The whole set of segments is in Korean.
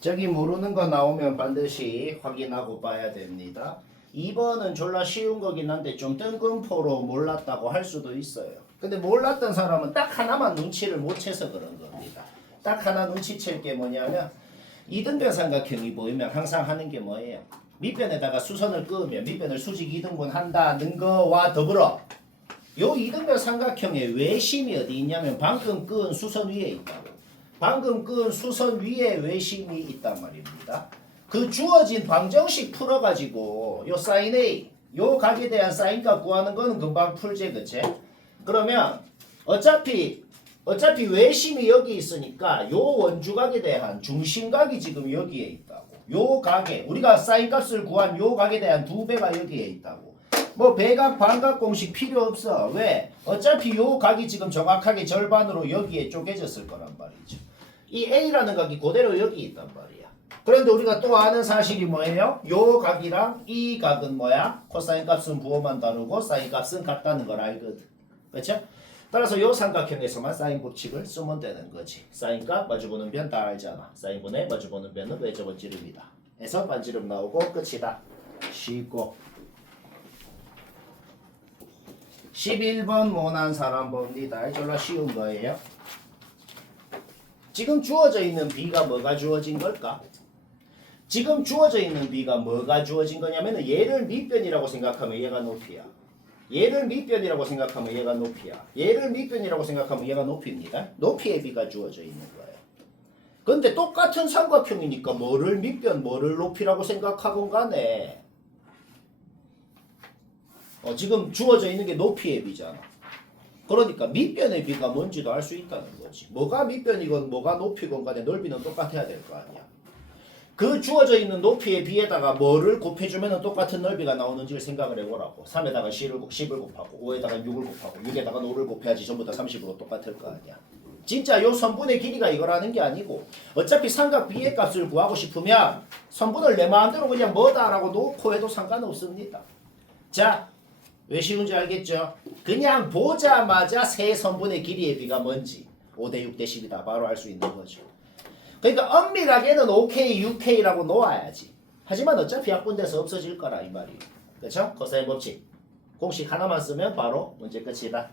저기 모르는 거 나오면 반드시 확인하고 봐야 됩니다. 2번은 졸라 쉬운 거긴 한데 좀 뜬금포로 몰랐다고 할 수도 있어요. 근데 몰랐던 사람은 딱 하나만 눈치를 못 채서 그런 겁니다. 딱 하나 눈치챌 게 뭐냐면 이등변 삼각형이 보이면 항상 하는 게 뭐예요? 밑변에다가 수선을 그으면 밑변을 수직 이등분 한다는 거와 더불어 요 이등변 삼각형의 외심이 어디 있냐면 방금 그은 수선 위에 있다고. 방금 그은 수선 위에 외심이 있단 말입니다. 그 주어진 방정식 풀어가지고 요 사인 A 요 각에 대한 사인값 구하는 거는 금방 풀제 그치? 그러면 어차피 외심이 여기 있으니까 요 원주각에 대한 중심각이 지금 여기에 있다고. 요 각에 우리가 사인값을 구한 요 각에 대한 두 배가 여기에 있다고. 뭐 배각 반각 공식 필요 없어. 왜? 어차피 요 각이 지금 정확하게 절반으로 여기에 쪼개졌을 거란 말이죠. 이 A라는 각이 그대로 여기 있단 말이야. 그런데 우리가 또 아는 사실이 뭐예요? 요 각이랑 이 각은 뭐야? 코사인 값은 부호만 다르고 사인 값은 같다는 걸 알거든. 그렇죠? 따라서 요 삼각형에서만 사인 법칙을 쓰면 되는 거지. 사인 값 마주보는 변 다 알잖아. 사인분의 마주보는 변은 외저 번지름이다. 해서 반지름 나오고 끝이다. 쉽고 11번 못난 사람 봅니다. 졸라 쉬운 거예요. 지금 주어져 있는 B가 뭐가 주어진 걸까? 지금 주어져 있는 B가 뭐가 주어진 거냐면 얘를 밑변이라고 생각하면 얘가 높이야. 얘를 밑변이라고 생각하면 얘가 높이야. 얘를 밑변이라고 생각하면 얘가 높이입니다. 높이의 B가 주어져 있는 거예요. 근데 똑같은 삼각형이니까 뭐를 밑변 뭐를 높이라고 생각하건 간에 지금 주어져 있는 게 높이의 B잖아. 그러니까 밑변의 B가 뭔지도 알 수 있다는 거지. 뭐가 밑변이건 뭐가 높이건 간에 넓이는 똑같아야 될 거 아니야. 그 주어져 있는 높이의 B에다가 뭐를 곱해주면 똑같은 넓이가 나오는지를 생각을 해보라고. 3에다가 10을 곱하고 5에다가 6을 곱하고 6에다가 5를 곱해야지 전부 다 30으로 똑같을 거 아니야. 진짜 요 선분의 길이가 이거라는 게 아니고 어차피 삼각 B의 값을 구하고 싶으면 선분을 내 마음대로 그냥 뭐다라고 놓고 해도 상관없습니다. 자, 왜 쉬운지 알겠죠? 그냥 보자마자 세 선분의 길이의 B가 뭔지 5대 6대 10이다 바로 알 수 있는 거죠. 그러니까 엄밀하게는 5K, 6K라고 놓아야지. 하지만 어차피 약분돼서 없어질 거라 이 말이에요. 그렇죠? 코사인 법칙. 공식 하나만 쓰면 바로 문제 끝이다.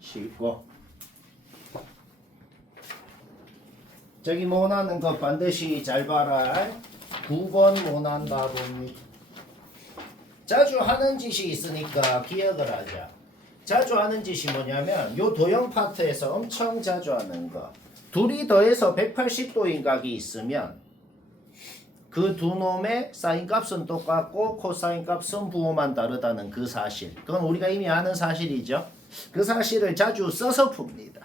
쉽고. 저기 못하는 거 반드시 잘 봐라. 9번 못한다 봅니다. 자주 하는 짓이 있으니까 기억을 하자. 자주 하는 짓이 뭐냐면 요 도형 파트에서 엄청 자주 하는 거. 둘이 더해서 180도인 각이 있으면 그 두 놈의 사인 값은 똑같고 코사인 값은 부호만 다르다는 그 사실. 그건 우리가 이미 아는 사실이죠. 그 사실을 자주 써서 풉니다.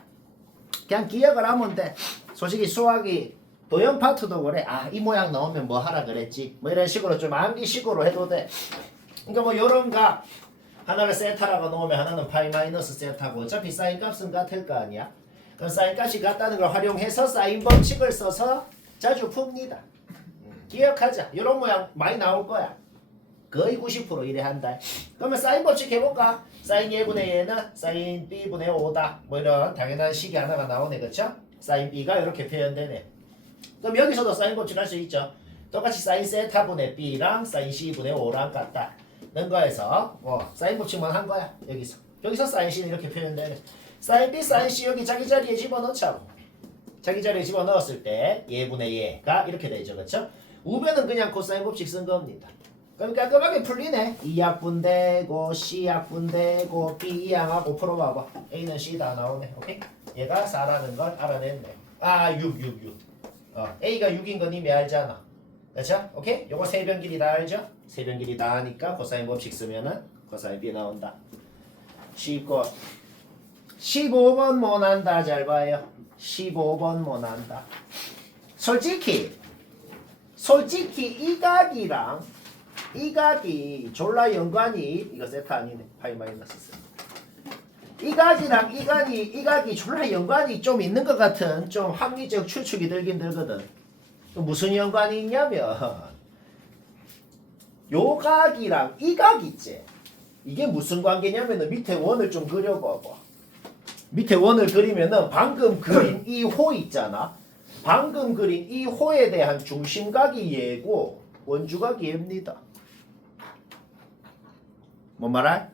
그냥 기억을 하면 돼. 솔직히 수학이 도형 파트도 그래. 아, 이 모양 나오면 뭐 하라 그랬지. 뭐 이런 식으로 좀 암기식으로 해도 돼. 그러니까 뭐 요런 각 하나를 세타라고 놓으면 하나는 파이 마이너스 세타고 어차피 사인 값은 같을 거 아니야. 그럼 사인 값이 같다는 걸 활용해서 사인 법칙을 써서 자주 풉니다. 기억하자. 요런 모양 많이 나올 거야. 거의 90% 이래 한다. 그러면 사인 법칙 해볼까? 사인 A분의 A는 사인 B분의 5다. 뭐 이런 당연한 식이 하나가 나오네. 그쵸? 사인 B가 이렇게 표현되네. 그럼 여기서도 사인 법칙 할 수 있죠. 똑같이 사인 세타분의 B랑 사인 C분의 5랑 같다. 는 거에서 사인 법칙만 한 거야. 여기서 사인 C는 이렇게 표현되네. 사인 B, 사인 C 여기 자기 자리에 집어넣자고. 자기 자리에 집어넣었을 때 얘분의 얘가 이렇게 되죠. 그쵸? 우변은 그냥 코사인 법칙 쓴 겁니다. 그럼 깔끔하게 풀리네. 2약분되고 C약분되고 B양하고 풀어봐봐. A는 C다 나오네. 오케이? 얘가 4라는 걸 알아냈네. 아 6. A가 6인 건 이미 알잖아. 그렇죠? 오케이? 요거 세변 길이 다 알죠? 세변 길이 다 하니까 코사인 법칙 쓰면은 코사인 B 나온다. 쉽고 15번 못한다. 잘 봐요. 15번 못한다. 솔직히 이 각이랑 이 각이 졸라 연관이 이거 세타 아니네. 파이 마이너스 이 각이랑 이 각이 졸라 연관이 좀 있는 것 같은 좀 합리적 추측이 들긴 들거든. 무슨 연관이 있냐면 요 각이랑 이 각 있지. 이게 무슨 관계냐면은 밑에 원을 좀 그려봐봐. 밑에 원을 그리면은 방금 그린 이 호 있잖아. 방금 그린 이 호에 대한 중심각이 얘고 원주각이 얘입니다. 뭔 말할?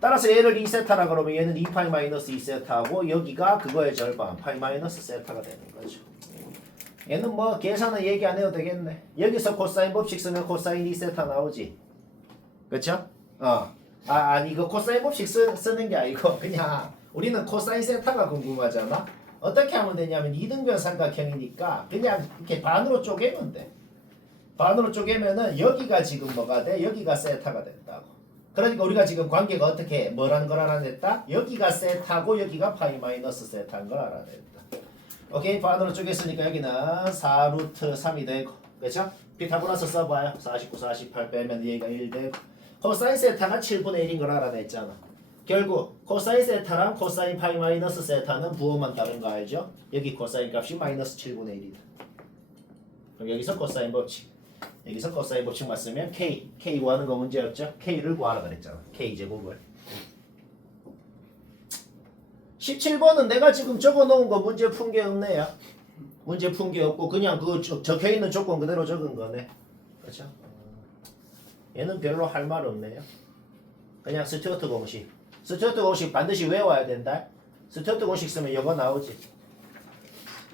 따라서 얘를 2세타라 그러면 얘는 2파이 마이너스 2세타고 여기가 그거의 절반 파이 마이너스 세타가 되는 거죠. 얘는 뭐 계산은 얘기 안 해도 되겠네. 여기서 코사인 법칙 쓰면 코사인 2세타 나오지. 그쵸? 아니 그 코사인 법칙 쓰는 게 아니고 그냥 우리는 코사인 세타가 궁금하잖아. 어떻게 하면 되냐면 이등변 삼각형이니까 그냥 이렇게 반으로 쪼개면 돼. 반으로 쪼개면은 여기가 지금 뭐가 돼? 여기가 세타가 된다고. 그러니까 우리가 지금 관계가 어떻게 뭐라는 걸 알아냈다? 여기가 세타고 여기가 파이 마이너스 세타인 걸 알아냈다. 오케이, 반으로 쪼갰으니까 여기는 4루트 3이 되고, 그렇죠? 피타고라스 써봐요. 49, 48 빼면 얘가 1 되고, 코사인 세타가 7분의 1인 걸 알아냈잖아. 결국 코사인 세타랑 코사인 파이 마이너스 세타는 부호만 다른 거 알죠? 여기 코사인 값이 마이너스 7분의 1이다. 그럼 여기서 코사인 법칙, 여기서 코사인 법칙 맞으면 K 구하는 거 문제 없죠? K를 구하라 그랬잖아. K 제곱을. 17번은 내가 지금 적어놓은 거 문제 푼 게 없네요. 문제 푼 게 없고 그냥 그 적혀있는 조건 그대로 적은 거네. 그렇죠? 얘는 별로 할 말 없네요. 그냥 스튜어트 공식. 스튜어트 공식 반드시 외워야 된다. 스튜어트 공식 쓰면 이거 나오지.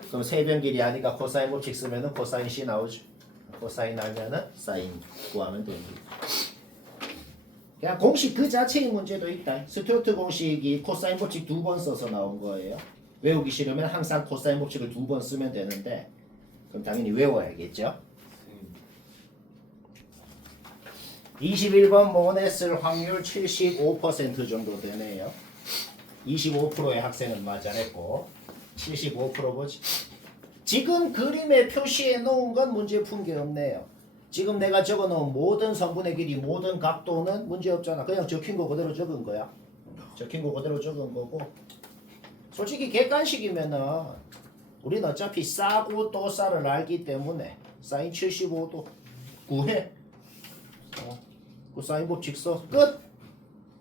그럼 세변길이 아니까 코사인 법칙 쓰면은 코사인 C 나오죠. 코사인 알면은 사인 구하면 됩니다. 그냥 공식 그 자체의 문제도 있다. 스튜어트 공식이 코사인 법칙 2번 써서 나온 거예요. 외우기 싫으면 항상 코사인 법칙을 2번 쓰면 되는데 그럼 당연히 외워야겠죠. 21번 모냈을 확률 75% 정도 되네요. 25%의 학생은 맞아냈고 75% 보지. 지금 그림에 표시해 놓은 건 문제 푼 게 없네요. 지금 내가 적어 놓은 모든 성분의 길이, 모든 각도는 문제 없잖아. 그냥 적힌 거 그대로 적은 거야. 적힌 거 그대로 적은 거고. 솔직히 객관식이면은 우리는 어차피 싸고 또 싸를 알기 때문에 사인 75도 구해. 그 사인 법칙 써. 끝.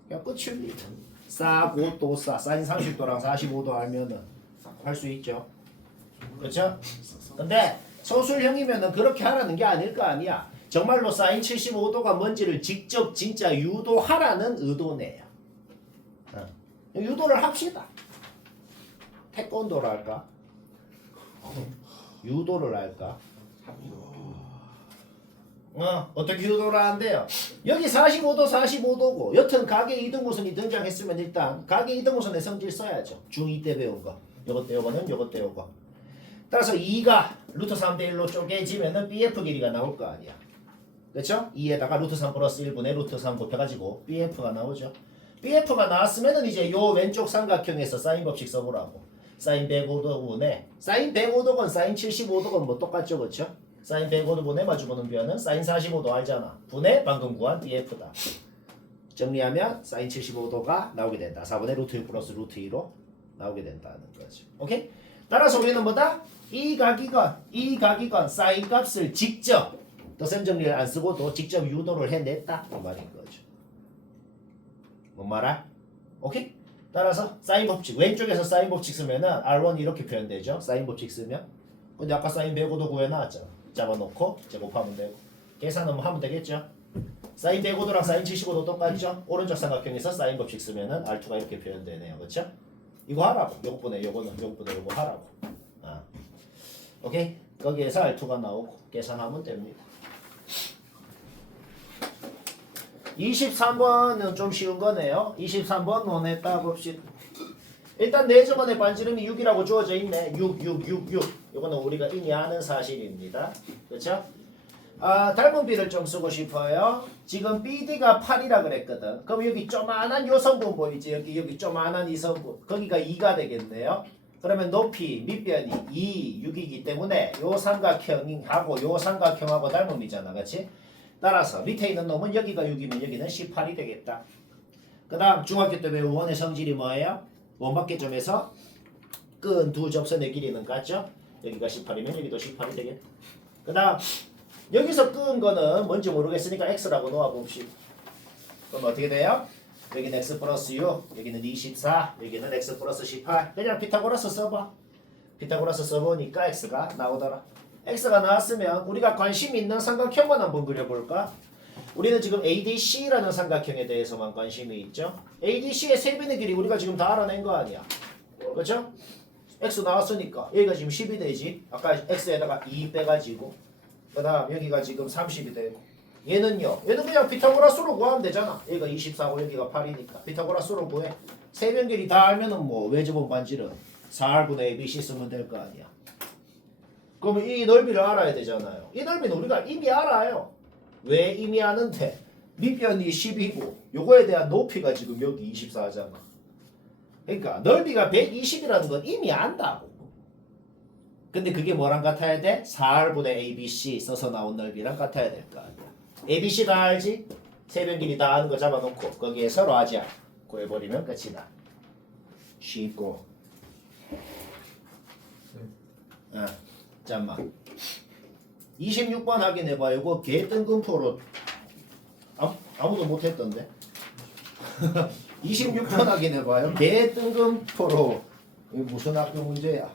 그냥 끝입니다. 싸고 또 싸. 사인 30도랑 45도 알면은 할 수 있죠. 그렇죠? 근데 서술형이면은 그렇게 하라는 게 아닐 거 아니야. 정말로 사인 75도가 뭔지를 직접 진짜 유도하라는 의도네요. 유도를 합시다. 태권도를 할까? 유도를 할까? 어떻게 유도를 한대요? 여기 45도 45도고 여튼 각의 이등분선이 등장했으면 일단 각의 이등분선의 성질 써야죠. 중2 때 배운 거. 요것도 요거는 요것도 요거. 따라서 2가 루트 3대 1로 쪼개지면은 BF 길이가 나올 거 아니야. 그렇죠? 2에다가 루트 3 플러스 1분의 루트 3 곱해가지고 BF가 나오죠. BF가 나왔으면은 이제 요 왼쪽 삼각형에서 사인 법칙 써보라고. 사인 105도분에 사인 105도건 사인 75도건 뭐 똑같죠, 그렇죠? 사인 105도분에 마주보는 변은 사인 45도 알잖아. 분의 방금 구한 BF다. 정리하면 사인 75도가 나오게 된다. 4분의 루트 6 플러스 루트 2로 나오게 된다는 거죠. 오케이? 따라서 우리는 뭐다? 이 각이건 사인 값을 직접 더셈 정리를 안 쓰고도 직접 유도를 해냈다 이 말인 거죠. 뭔 말아? 오케이? 따라서 사인 법칙 왼쪽에서 사인 법칙 쓰면은 R1 이렇게 표현되죠. 사인 법칙 쓰면. 근데 아까 사인 105도 구해놨잖아. 잡아놓고 제곱하면 되고 계산은 뭐 하면 되겠죠. 사인 105도랑 사인 75도 똑같죠. 오른쪽 삼각형에서 사인 법칙 쓰면은 R2가 이렇게 표현되네요. 그렇죠? 이거 하라고. 요거분에 요거는 요거보다 요거 하라고. 오케이? 거기에서 R2가 나오고 계산하면 됩니다. 23번은 좀 쉬운 거네요. 23번 논에 따봅시다. 일단 내 저번에 반지름이 6이라고 주어져 있네. 6. 이거는 우리가 이미 아는 사실입니다. 그렇죠? 닮은 비를 좀 쓰고 싶어요. 지금 BD가 8이라 그랬거든. 그럼 여기 조만한 요 성분 보이지? 여기 조만한 이 성분. 거기가 2가 되겠네요. 그러면 높이 밑변이 2, 6이기 때문에 요 삼각형하고 요 삼각형하고 닮음이잖아. 그렇지? 따라서 밑에 있는 놈은 여기가 6이면 여기는 18이 되겠다. 그 다음 중학교 때 배운 원의 성질이 뭐예요? 원박계점에서 끈 두 접선의 길이는 같죠? 여기가 18이면 여기도 18이 되겠다. 그 다음 여기서 끈 거는 뭔지 모르겠으니까 x라고 놓아봅시다. 그럼 어떻게 돼요? 여기는 x 플러스 6, 여기는 24, 여기는 x 플러스 18. 그냥 피타고라스 써봐. 피타고라스 써보니까 x가 나오더라. x가 나왔으면 우리가 관심 있는 삼각형만 한번 그려볼까? 우리는 지금 ADC라는 삼각형에 대해서만 관심이 있죠. ADC의 세변의 길이 우리가 지금 다 알아낸 거 아니야. 그렇죠? x 나왔으니까 여기가 지금 10이 되지. 아까 x에다가 2 빼가지고 그 다음 여기가 지금 30이 되고 얘는요. 얘는 그냥 피타고라스로 구하면 되잖아. 여기가 24고 여기가 8이니까 피타고라스로 구해. 세변 길이 다 알면은 뭐 외접은 반지름 4R분의 ABC 쓰면 될 거 아니야. 그러면 이 넓이를 알아야 되잖아요. 이 넓이는 우리가 이미 알아요. 왜 이미 아는데 밑변이 10이고 요거에 대한 높이가 지금 여기 24잖아. 그러니까 넓이가 120이라는 건 이미 안다고. 근데 그게 뭐랑 같아야 돼? 4R분의 ABC 써서 나온 넓이랑 같아야 될 거 아니야. ABC 다 알지? 세변 길이 다 아는 거 잡아놓고 거기에 서로 하자. 구해버리면 끝이다. 쉽고. 잠깐만. 26번 확인해봐. 이거 개뜬금포로 아무도 못했던데. 26번 확인해봐요. 개뜬금포로 이거 무슨 학교 문제야?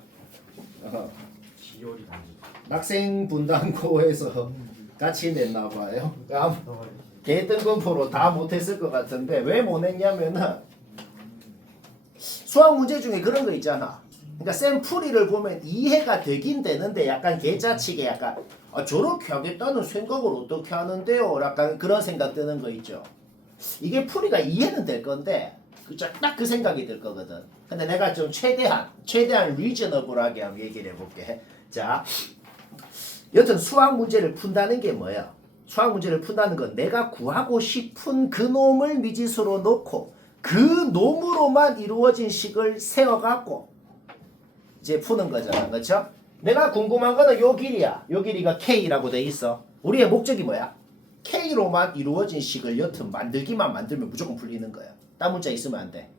지열이 단지. 학생 분당고에서 같이 냈나봐요. 개뜬금포로 다 못했을 것 같은데 왜 못했냐면은 수학 문제 중에 그런 거 있잖아. 그러니까 쌤 풀이를 보면 이해가 되긴 되는데 약간 개짜치게 약간 저렇게 하겠다는 생각을 어떻게 하는데요? 약간 그런 생각 드는 거 있죠. 이게 풀이가 이해는 될 건데 딱 그 생각이 들 거거든. 근데 내가 좀 최대한 리저너블하게 한번 얘기를 해볼게. 자, 여튼 수학 문제를 푼다는 게 뭐야? 수학 문제를 푼다는 건 내가 구하고 싶은 그 놈을 미지수로 놓고 그 놈으로만 이루어진 식을 세워갖고 이제 푸는 거잖아. 그렇죠? 내가 궁금한 거는 요 길이야. 요 길이가 K라고 돼 있어. 우리의 목적이 뭐야? K로만 이루어진 식을 여튼 만들면 무조건 풀리는 거야. 딴 문자 있으면 안 돼.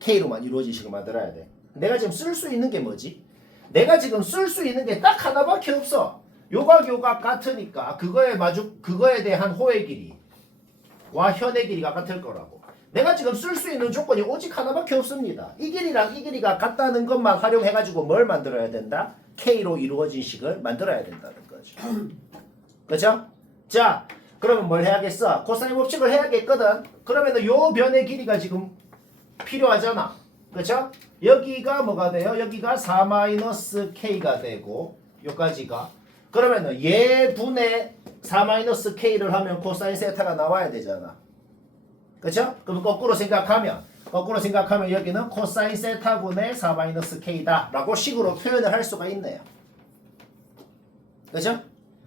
K로만 이루어진 식을 만들어야 돼. 내가 지금 쓸 수 있는 게 뭐지? 내가 지금 쓸 수 있는 게 딱 하나밖에 없어. 요각 같으니까 그거에 대한 호의 길이와 현의 길이가 같을 거라고. 내가 지금 쓸 수 있는 조건이 오직 하나밖에 없습니다. 이 길이랑 이 길이가 같다는 것만 활용해가지고 뭘 만들어야 된다? K로 이루어진 식을 만들어야 된다는 거죠. 그렇죠? 자, 그러면 뭘 해야겠어? 코사인 법칙을 해야겠거든. 그러면은 요 변의 길이가 지금 필요하잖아. 그렇죠? 여기가 뭐가 돼요? 여기가 4-K가 되고 요까지가 그러면은 얘 분의 4-K를 하면 코사인 세타가 나와야 되잖아. 그렇죠? 그럼 거꾸로 생각하면 여기는 코사인 세타분의 4-K다 라고 식으로 표현을 할 수가 있네요. 그렇죠?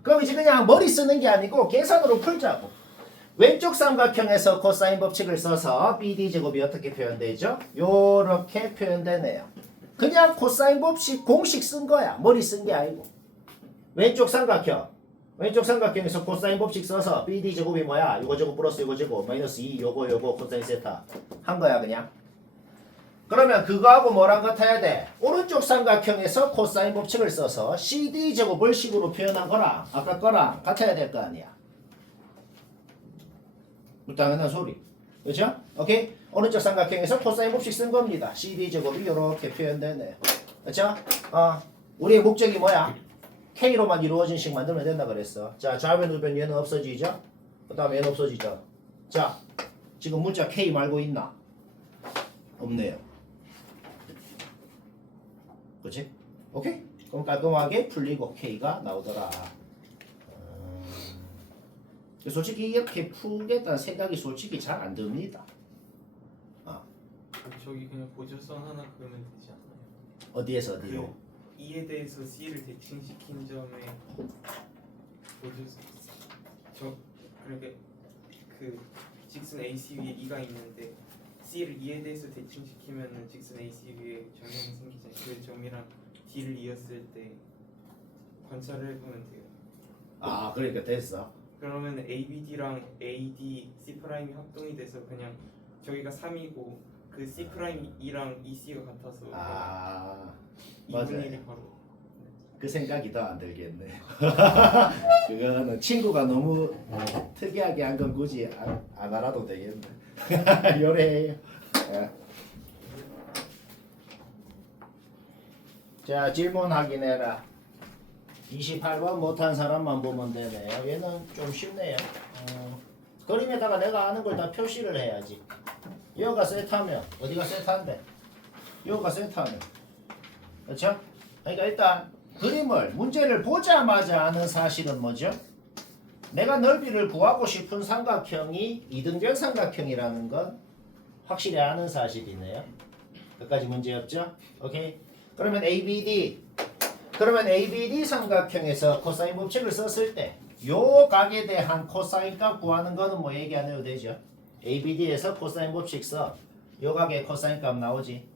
그럼 이제 그냥 머리 쓰는 게 아니고 계산으로 풀자고. 왼쪽 삼각형에서 코사인 법칙을 써서 BD제곱이 어떻게 표현되죠? 요렇게 표현되네요. 그냥 코사인 법칙 공식 쓴 거야. 머리 쓴 게 아니고. 왼쪽 삼각형에서 코사인 법칙 써서 BD제곱이 뭐야? 요거 제곱 플러스 요거 제곱 마이너스 2 요거 코사인 세타 한 거야 그냥. 그러면 그거하고 뭐랑 같아야 돼? 오른쪽 삼각형에서 코사인 법칙을 써서 CD제곱을 식으로 표현한 거랑 아까 거랑 같아야 될 거 아니야. 당연한 소리. 그렇죠? 오케이? 오른쪽 삼각형에서 코사인 법칙 쓴 겁니다. CD제곱이 이렇게 표현되네요. 그렇죠? 우리의 목적이 뭐야? K로만 이루어진 식 만들면 된다 그랬어. 자, 좌변 우변 얘는 없어지죠? 그 다음에 얘는 없어지죠? 자, 지금 문자 K 말고 있나? 없네요. 그치? 오케이? 그럼 깔끔하게 풀리고 K가 나오더라. 솔직히 이렇게 풀겠다는 생각이 솔직히 잘 안 듭니다. 저기 그냥 보조선 하나 그으면 되지 않나요? 어디에서 어디요? E에 대해서 C를 대칭시킨 점에 보조선 그러니까 그 직선 AC 위에 E가 있는데 C를 E에 대해서 대칭시키면은 직선 AC 위에 점이 생기잖아요. 그 점이랑 D를 이었을 때 관찰을 해보면 돼요. 그러니까 됐어. 그러면 ABD랑 AD, C'이 합동이 돼서 그냥 저기가 3이고 그 C'E랑 EC가 같아서 맞아요. 2분의 1이 바로 그 생각이 더 안 들겠네. 그거는 친구가 너무 특이하게 한 건 굳이 안 알아도 되겠네. 요래해요. 자, 질문 확인해라. 28번 못한 사람만 보면 되네요. 얘는 좀 쉽네요. 그림에다가 내가 아는 걸 다 표시를 해야지. 여기가 세타면 어디가 세타인데? 여기가 세타면 그렇죠? 그러니까 일단 그림을 문제를 보자마자 아는 사실은 뭐죠? 내가 넓이를 구하고 싶은 삼각형이 이등변 삼각형이라는 건 확실히 아는 사실이네요. 끝까지 문제 없죠? 오케이. 그러면 ABD 삼각형에서 코사인 법칙을 썼을 때 요 각에 대한 코사인 값 구하는 거는 뭐 얘기 안 해도 되죠. ABD에서 코사인 법칙 써. 요 각의 코사인 값 나오지.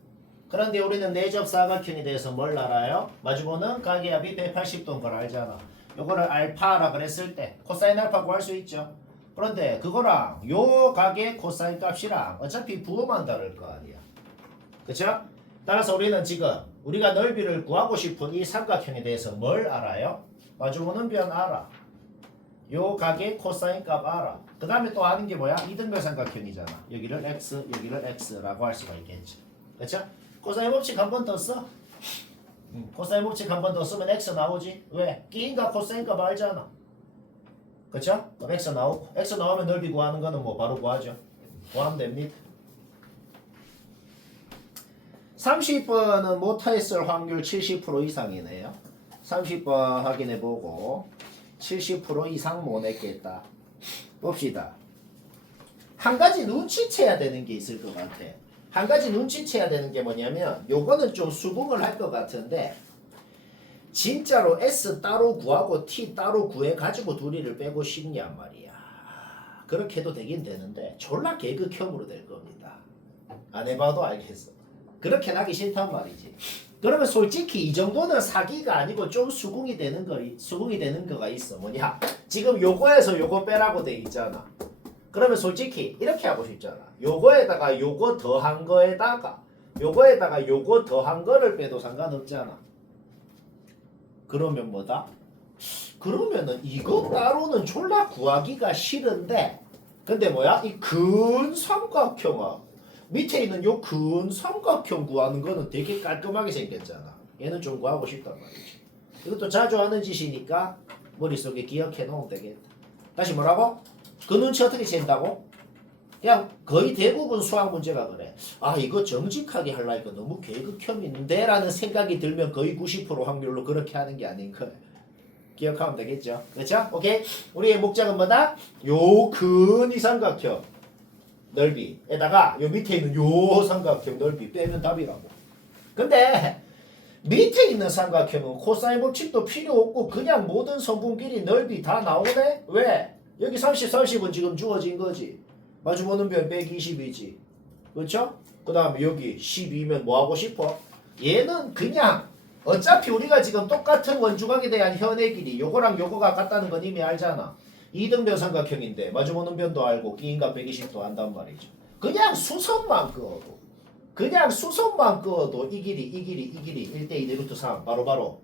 그런데 우리는 내접 사각형에 대해서 뭘 알아요? 마주보는 각의 합이 180도인 걸 알잖아. 요거를 알파라 그랬을 때 코사인 알파 구할 수 있죠. 그런데 그거랑 요 각의 코사인 값이랑 어차피 부호만 다를 거 아니야. 그쵸? 따라서 우리는 지금 우리가 넓이를 구하고 싶은 이 삼각형에 대해서 뭘 알아요? 마주보는 변 알아. 요 각의 코사인 값 알아. 그 다음에 또 아는 게 뭐야? 이등변 삼각형이잖아. 여기를 x, 여기를 x라고 할 수가 있겠지. 그쵸? 코사인 법칙 한 번 더 써. 코사인 법칙 한 번 더 쓰면 x 나오지. 왜? 끼인가 코사인가 알잖아. 그쵸? 그럼 x 나오고 x 나오면 넓이 구하는 거는 뭐 바로 구하죠. 구하면 됩니다. 30번은 못했을 확률 70% 이상이네요. 30번 확인해보고 70% 이상 못 냈겠다. 봅시다. 한 가지 눈치채야 되는 게 있을 것 같아. 한 가지 눈치채야 되는 게 뭐냐면 요거는 좀 수긍을 할 것 같은데 진짜로 S 따로 구하고 T 따로 구해가지고 둘이를 빼고 싶냔 말이야. 그렇게 해도 되긴 되는데 졸라 개극혐으로 될 겁니다. 안 해봐도 알겠어. 그렇게 하기 싫단 말이지. 그러면 솔직히 이 정도는 사기가 아니고 좀 수긍이 되는 거가 있어. 뭐냐? 지금 요거에서 요거 빼라고 돼 있잖아. 그러면 솔직히 이렇게 하고 싶잖아. 요거에다가 요거 더한 거에다가 요거에다가 요거 더한 거를 빼도 상관없잖아. 그러면 뭐다? 그러면은 이거 따로는 졸라 구하기가 싫은데 근데 뭐야? 이 근 삼각형하고 밑에 있는 요 근 삼각형 구하는 거는 되게 깔끔하게 생겼잖아. 얘는 좀 구하고 싶단 말이지. 이것도 자주 하는 짓이니까 머릿속에 기억해 놓으면 되겠다. 다시 뭐라고? 그 눈치 어떻게 챈다고? 그냥 거의 대부분 수학 문제가 그래. 아 이거 정직하게 하려니까 너무 계급형인데 라는 생각이 들면 거의 90% 확률로 그렇게 하는 게 아닌가. 기억하면 되겠죠. 그렇죠? 오케이? 우리의 목적은 뭐다? 요 근 이 삼각형 넓이에다가 요 밑에 있는 요 삼각형 넓이 빼면 답이라고. 근데 밑에 있는 삼각형은 코사인 법칙도 필요 없고 그냥 모든 성분끼리 넓이 다 나오네? 왜? 여기 30은 지금 주어진 거지. 마주보는 변 120이지. 그렇죠? 그 다음에 여기 12면 뭐 하고 싶어? 얘는 그냥 어차피 우리가 지금 똑같은 원주각에 대한 현의 길이 요거랑 요거가 같다는 건 이미 알잖아. 이등변 삼각형인데 마주보는 변도 알고 끼인값 120도 안단 말이죠. 그냥 수선만 그어도 이 길이 1대2 루트 3 바로바로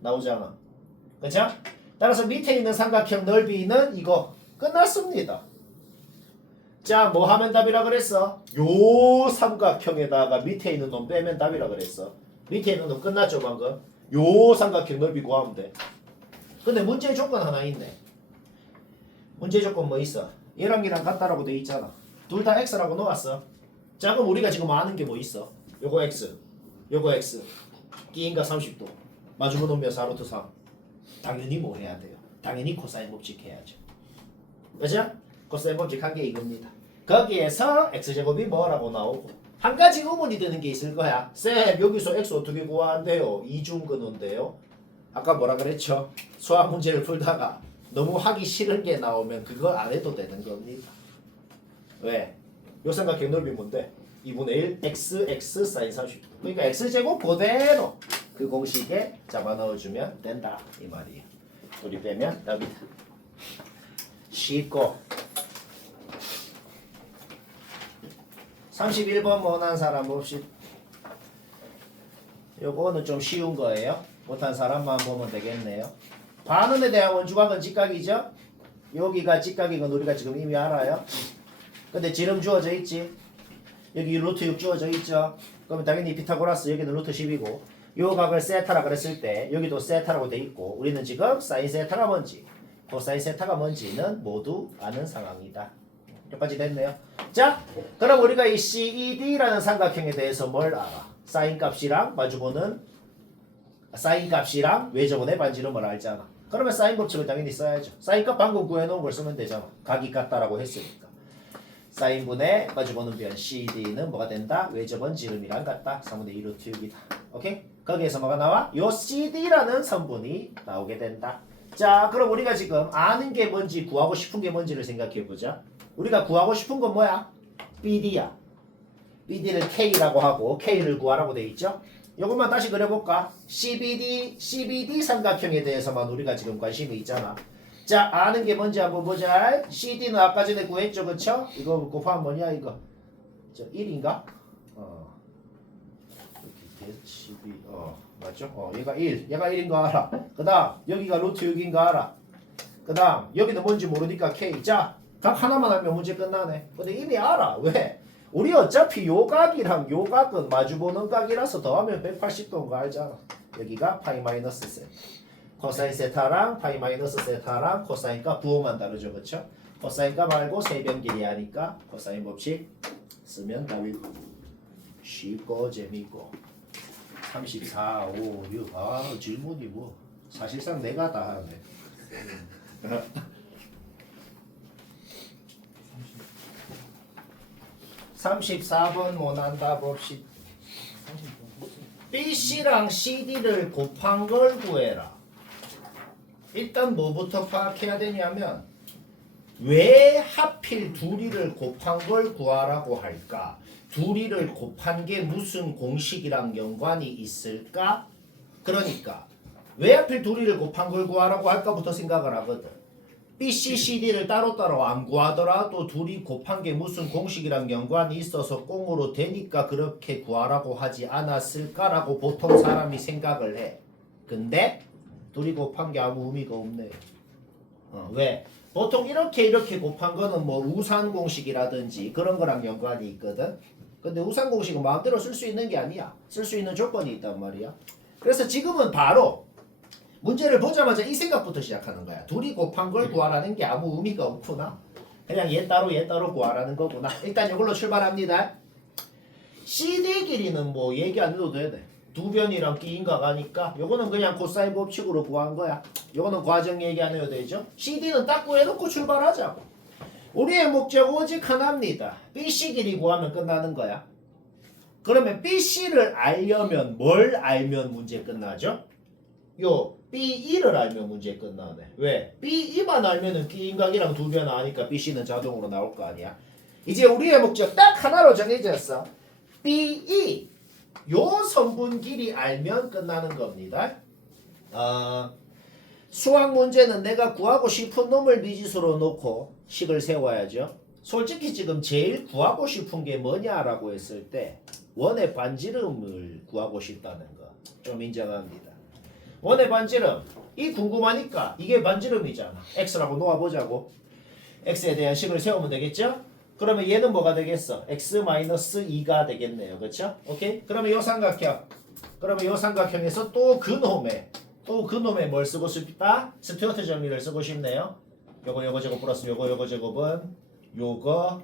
나오잖아. 그쵸? 따라서 밑에 있는 삼각형 넓이는 이거 끝났습니다. 자, 뭐 하면 답이라 그랬어? 요 삼각형에다가 밑에 있는 놈 빼면 답이라 그랬어. 밑에 있는 놈 끝났죠 방금? 요 삼각형 넓이 구하면 돼. 근데 문제의 조건 하나 있네. 문제 조건 뭐 있어? 얘랑 얘랑 같다라고 돼 있잖아. 둘 다 x라고 놓았어. 자 그럼 우리가 지금 아는 게 뭐 있어? 요거 x, 요거 x, 끼인가 30도, 마주보는 면 4루트 3. 당연히 뭐 해야 돼요? 당연히 코사인 법칙 해야죠. 그죠? 코사인 법칙 한 게 이겁니다. 거기에서 x제곱이 뭐라고 나오고 한 가지 의문이 드는 게 있을 거야. 쌤 여기서 x 어떻게 구하는데요? 이중근호인데요. 아까 뭐라 그랬죠? 수학 문제를 풀다가 너무 하기 싫은 게 나오면 그거 안 해도 되는 겁니다. 왜? 요 삼각형 넓이 뭔데? 2분의 1 x 사인 30도. 그러니까 x제곱 그대로 그 공식에 잡아 넣어주면 된다 이 말이에요. 우리 빼면 답이다. 쉽고 31번 못한 사람 봅시다. 요거는 좀 쉬운 거예요. 못한 사람만 보면 되겠네요. 반원에 대한 원주각은 직각이죠. 여기가 직각인 건 우리가 지금 이미 알아요. 근데 지름 주어져 있지. 여기 루트 6 주어져 있죠. 그러면 당연히 피타고라스 여기는 루트 10이고 요 각을 세타라 그랬을 때 여기도 세타라고 돼 있고 우리는 지금 사인 세타가 뭔지 코사인 세타가 뭔지는 모두 아는 상황이다. 여기까지 됐네요. 자, 그럼 우리가 이 CED라는 삼각형에 대해서 뭘 알아? 사인 값이랑 마주보는 사인 값이랑 외접원의 반지름을 알잖아. 그러면 사인 법칙을 당연히 써야죠. 사인 값 방금 구해놓은 걸 쓰면 되잖아. 각이 같다라고 했으니까. 사인분의 마주보는 변 CD는 뭐가 된다? 외접원 지름이랑 같다. 3분의 2 루트 6이다. 오케이? 거기에서 뭐가 나와? 요 CD라는 선분이 나오게 된다. 자, 그럼 우리가 지금 아는 게 뭔지 구하고 싶은 게 뭔지를 생각해보자. 우리가 구하고 싶은 건 뭐야? BD야. BD를 K라고 하고 K를 구하라고 돼 있죠? 이것만 다시 그려볼까? CBD 삼각형에 대해서만 우리가 지금 관심이 있잖아. 자, 아는 게 뭔지 한번 보자. CD는 아까 전에 구했죠, 그쵸? 이거 곱하면 뭐냐, 이거? 저 1인가? 이렇게 12, 맞죠? 얘가 1, 얘가 1인 거 알아. 그 다음, 여기가 루트 6인 거 알아. 그 다음, 여기는 뭔지 모르니까 K. 자, 각 하나만 알면 문제 끝나네. 근데 이미 알아. 왜? 우리 어차피 요 각이랑 요 각은 마주보는 각이라서 더하면 180도인 거 알잖아. 여기가 파이 마이너스 세타. 코사인 세타랑 파이 마이너스 세타랑 코사인 값 부호만 다르죠. 그쵸? 코사인 값 알고 세변끼리 하니까 코사인 법칙 쓰면 답이 쉽고 재밌고 34, 5, 6 질문이 뭐 사실상 내가 다 하네. 34번 원한다 봅시다. BC랑 CD를 곱한 걸 구해라. 일단 뭐부터 파악해야 되냐면 왜 하필 둘이를 곱한 걸 구하라고 할까? 둘이를 곱한 게 무슨 공식이랑 연관이 있을까? 그러니까 왜 하필 둘이를 곱한 걸 구하라고 할까부터 생각을 하거든. BC, CD를 따로따로 안 구하더라도 둘이 곱한 게 무슨 공식이랑 연관이 있어서 꽁으로 되니까 그렇게 구하라고 하지 않았을까라고 보통 사람이 생각을 해. 근데 둘이 곱한 게 아무 의미가 없네. 왜? 보통 이렇게 곱한 거는 뭐 우산 공식이라든지 그런 거랑 연관이 있거든. 근데 우산 공식은 마음대로 쓸 수 있는 게 아니야. 쓸 수 있는 조건이 있단 말이야. 그래서 지금은 바로 문제를 보자마자 이 생각부터 시작하는 거야. 둘이 곱한 걸 구하라는 게 아무 의미가 없구나. 그냥 얘 따로 구하라는 거구나. 일단 이걸로 출발합니다. CD 길이는 뭐 얘기 안 해도 돼. 두 변이랑 끼인각 하니까 요거는 그냥 코사인 법칙으로 구한 거야. 요거는 과정 얘기 안 해도 되죠. CD는 딱 구해놓고 출발하자고. 우리의 목적 오직 하나입니다. BC 길이 구하면 끝나는 거야. 그러면 BC를 알려면 뭘 알면 문제 끝나죠? 요 B2를 알면 문제 끝나네. 왜? B2만 알면은 끼인각이랑 두 변 아니까 BC는 자동으로 나올 거 아니야. 이제 우리의 목적 딱 하나로 정해졌어. B2 요 선분 길이 알면 끝나는 겁니다. 수학 문제는 내가 구하고 싶은 놈을 미지수로 놓고 식을 세워야죠. 솔직히 지금 제일 구하고 싶은 게 뭐냐라고 했을 때 원의 반지름을 구하고 싶다는 거 좀 인정합니다. 원의 반지름 이 궁금하니까 이게 반지름이잖아. x라고 놓아보자고. x에 대한 식을 세우면 되겠죠? 그러면 얘는 뭐가 되겠어? x-2가 되겠네요. 그렇죠? 오케이? 그러면 요 삼각형. 그러면 요 삼각형에서 또 그놈의 뭘 쓰고 싶다? 스튜어트 정리를 쓰고 싶네요. 요거 제곱 플러스 요거 제곱은 요거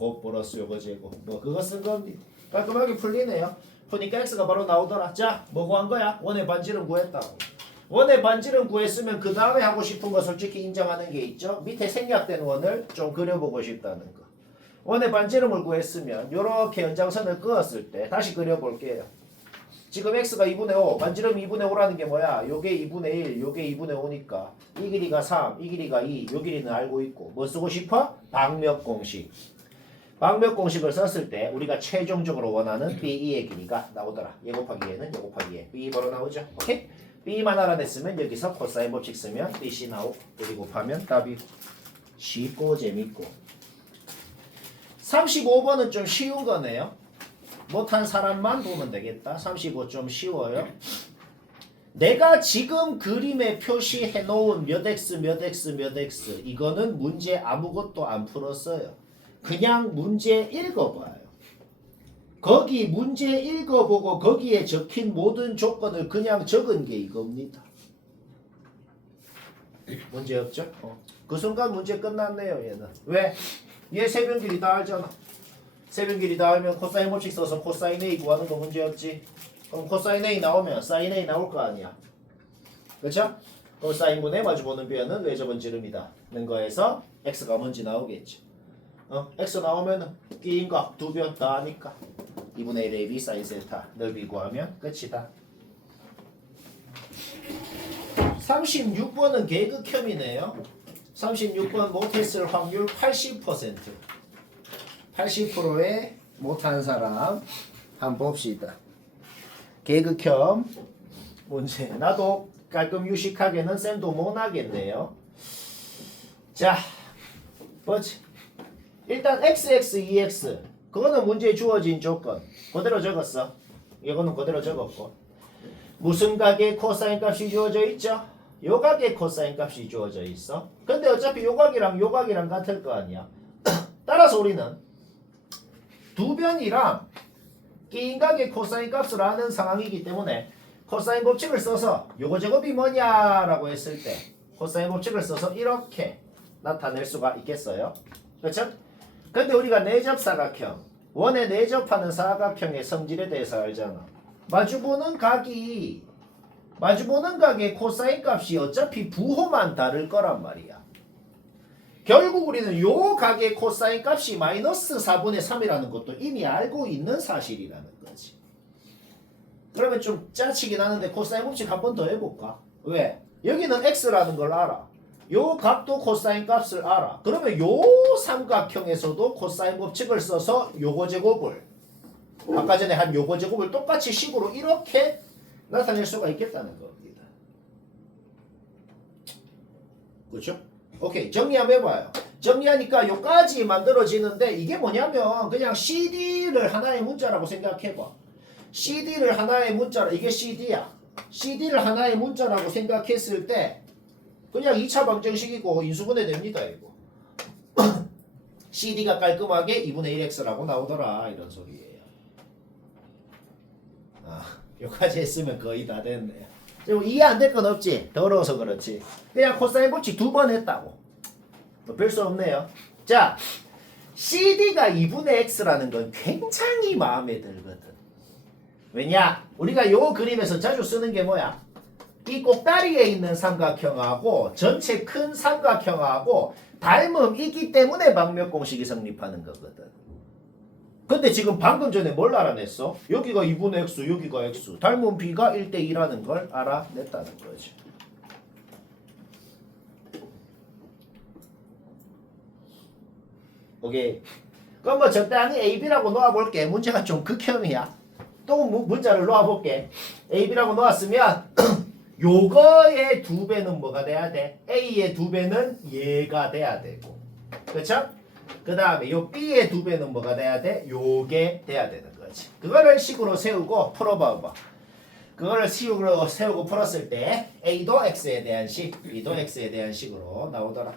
곱 플러스 요거 제곱. 뭐 그거 쓴 겁니다. 깔끔하게 풀리네요. 푸니까 x가 바로 나오더라. 자, 뭐 구한 거야? 원의 반지름 구했다고. 원의 반지름 구했으면 그 다음에 하고 싶은 거 솔직히 인정하는 게 있죠. 밑에 생략된 원을 좀 그려보고 싶다는 거. 원의 반지름을 구했으면 요렇게 연장선을 그었을 때 다시 그려볼게요. 지금 x가 2분의 5, 반지름 2분의 5라는 게 뭐야? 요게 2분의 1, 요게 2분의 5니까 이 길이가 3, 이 길이가 2, 요 길이는 알고 있고 뭐 쓰고 싶어? 방몇 공식. 방몇 공식을 썼을 때 우리가 최종적으로 원하는 B2의 길이가 나오더라. 얘 곱하기 얘는 얘 곱하기 얘. B 바로 나오죠. 오케이? B만 알아냈으면 여기서 코사인 법칙 쓰면 BC 나오고 여기 곱하면 답이 쉽고 재밌고 35번은 좀 쉬운 거네요. 못한 사람만 보면 되겠다. 35 좀 쉬워요. 내가 지금 그림에 표시해 놓은 몇 x 이거는 문제 아무것도 안 풀었어요. 그냥 문제 읽어봐요. 거기 문제 읽어보고 거기에 적힌 모든 조건을 그냥 적은 게 이겁니다. 문제 없죠? 그 순간 문제 끝났네요. 얘는 왜? 얘 세변길이 다 알잖아. 세변길이 다 알면 코사인 법칙 써서 코사인 A 구하는 거 문제 없지. 그럼 코사인 A 나오면 사인 A 나올 거 아니야. 그렇죠? 그럼 사인분의 마주보는 변은 외접은 지름이다 는 거에서 x가 뭔지 나오겠죠. x 나오면 끼인각 두 변 다 아니까 2분의 1 AB 사인 세타 넓이 구하면 끝이다. 36번은 계극혐이네요. 36번 못했을 확률 80%. 80%의 못한 사람 한번 봅시다. 계극혐 문제. 나도 깔끔 유식하게는 쌤도 못하겠네요. 자, 뭐지? 일단 XX, EX 그거는 문제에 주어진 조건 그대로 적었어. 이거는 그대로 적었고 무슨 각의 코사인 값이 주어져 있죠? 요 각의 코사인 값이 주어져 있어. 근데 어차피 요 각이랑 요 각이랑 같을 거 아니야. 따라서 우리는 두 변이랑 끼인 각의 코사인 값을 아는 상황이기 때문에 코사인 법칙을 써서 요거 제곱이 뭐냐라고 했을 때 코사인 법칙을 써서 이렇게 나타낼 수가 있겠어요. 그렇죠? 근데 우리가 내접사각형 원에 내접하는 사각형의 성질에 대해서 알잖아. 마주보는 각의 코사인 값이 어차피 부호만 다를 거란 말이야. 결국 우리는 요 각의 코사인 값이 마이너스 4분의 3이라는 것도 이미 알고 있는 사실이라는 거지. 그러면 좀 짜치긴 하는데 코사인 법칙 한 번 더 해볼까? 왜? 여기는 x라는 걸 알아. 요 값도 코사인 값을 알아. 그러면 요 삼각형에서도 코사인 법칙을 써서 요거 제곱을 아까 전에 한 요거 제곱을 똑같이 식으로 이렇게 나타낼 수가 있겠다는 겁니다. 그렇죠? 오케이, 정리 한번 해봐요. 정리하니까 요까지 만들어지는데 이게 뭐냐면 그냥 CD를 하나의 문자라고 생각해봐. CD를 하나의 문자라, 이게 CD야. CD를 하나의 문자라고 생각했을 때 그냥 2차 방정식이고 인수분해 됩니다. 이거 CD가 깔끔하게 2분의 1x라고 나오더라 이런 소리예요. 여기까지 했으면 거의 다 됐네요. 이해 안 될 건 없지. 더러워서 그렇지. 그냥 코사인 법칙 2번 했다고. 별 수 없네요. 자, CD가 2분의 x라는 건 굉장히 마음에 들거든. 왜냐? 우리가 요 그림에서 자주 쓰는 게 뭐야? 이 꼭다리에 있는 삼각형하고 전체 큰 삼각형하고 닮음이기 때문에 방몇 공식이 성립하는 거거든. 근데 지금 방금 전에 뭘 알아냈어? 여기가 2분의 x, 여기가 x. 닮은 b가 1대2라는 걸 알아냈다는 거지. 오케이. 그럼 뭐 적당히 a, b라고 놓아볼게. 문제가 좀 극혐이야. 또 문자를 놓아볼게. a, b라고 놓았으면 요거의 2배는 뭐가 돼야 돼? a의 2배는 얘가 돼야 되고. 그렇죠? 그 다음에 요 b의 2배는 뭐가 돼야 돼? 요게 돼야 되는 거지. 그거를 식으로 세우고 풀어봐봐. 그거를 식으로 세우고 풀었을 때 a도 x에 대한 식, b도 x에 대한 식으로 나오더라.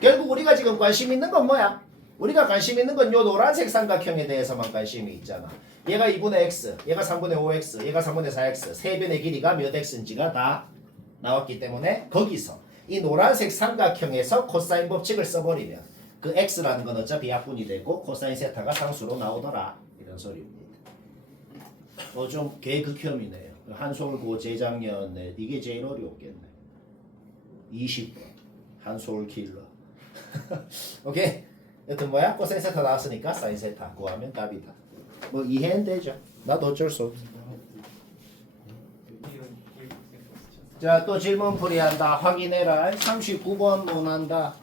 결국 우리가 지금 관심 있는 건 뭐야? 우리가 관심 있는 건 요 노란색 삼각형에 대해서만 관심이 있잖아. 얘가 2분의 x, 얘가 3분의 5x, 얘가 3분의 4x, 세 변의 길이가 몇 x인지가 다 나왔기 때문에 거기서 이 노란색 삼각형에서 코사인 법칙을 써버리면 그 x라는 건 어차피 약분이 되고 코사인 세타가 상수로 나오더라. 이런 소리입니다. 좀 개극혐이네요. 한솔고 재작년에 이게 제일 어려웠겠네. 20번 한솔 킬러. 오케이. 여튼 뭐야? 코사인 세타 나왔으니까 사인 세타 구하면 답이다. 뭐 이해는 되죠? 나도 어쩔 수 없어. 자, 또 질문 풀이한다. 확인해라. 39번 못한다.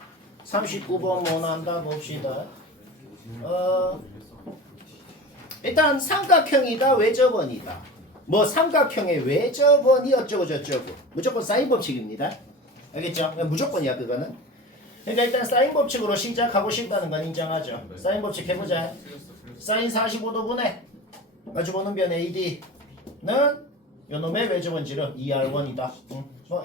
39번 못한다. 봅시다. 일단 삼각형이다. 외접원이다. 뭐 삼각형의 외접원이 어쩌고 저쩌고. 무조건 사인 법칙입니다. 알겠죠? 무조건이야 그거는. 그러니까 일단 사인 법칙으로 시작하고 싶다는 건 인정하죠. 사인 법칙 해보자. 사인 45도분의 마주보는 변 AD는 요놈의 외접원 지름 2R1이다.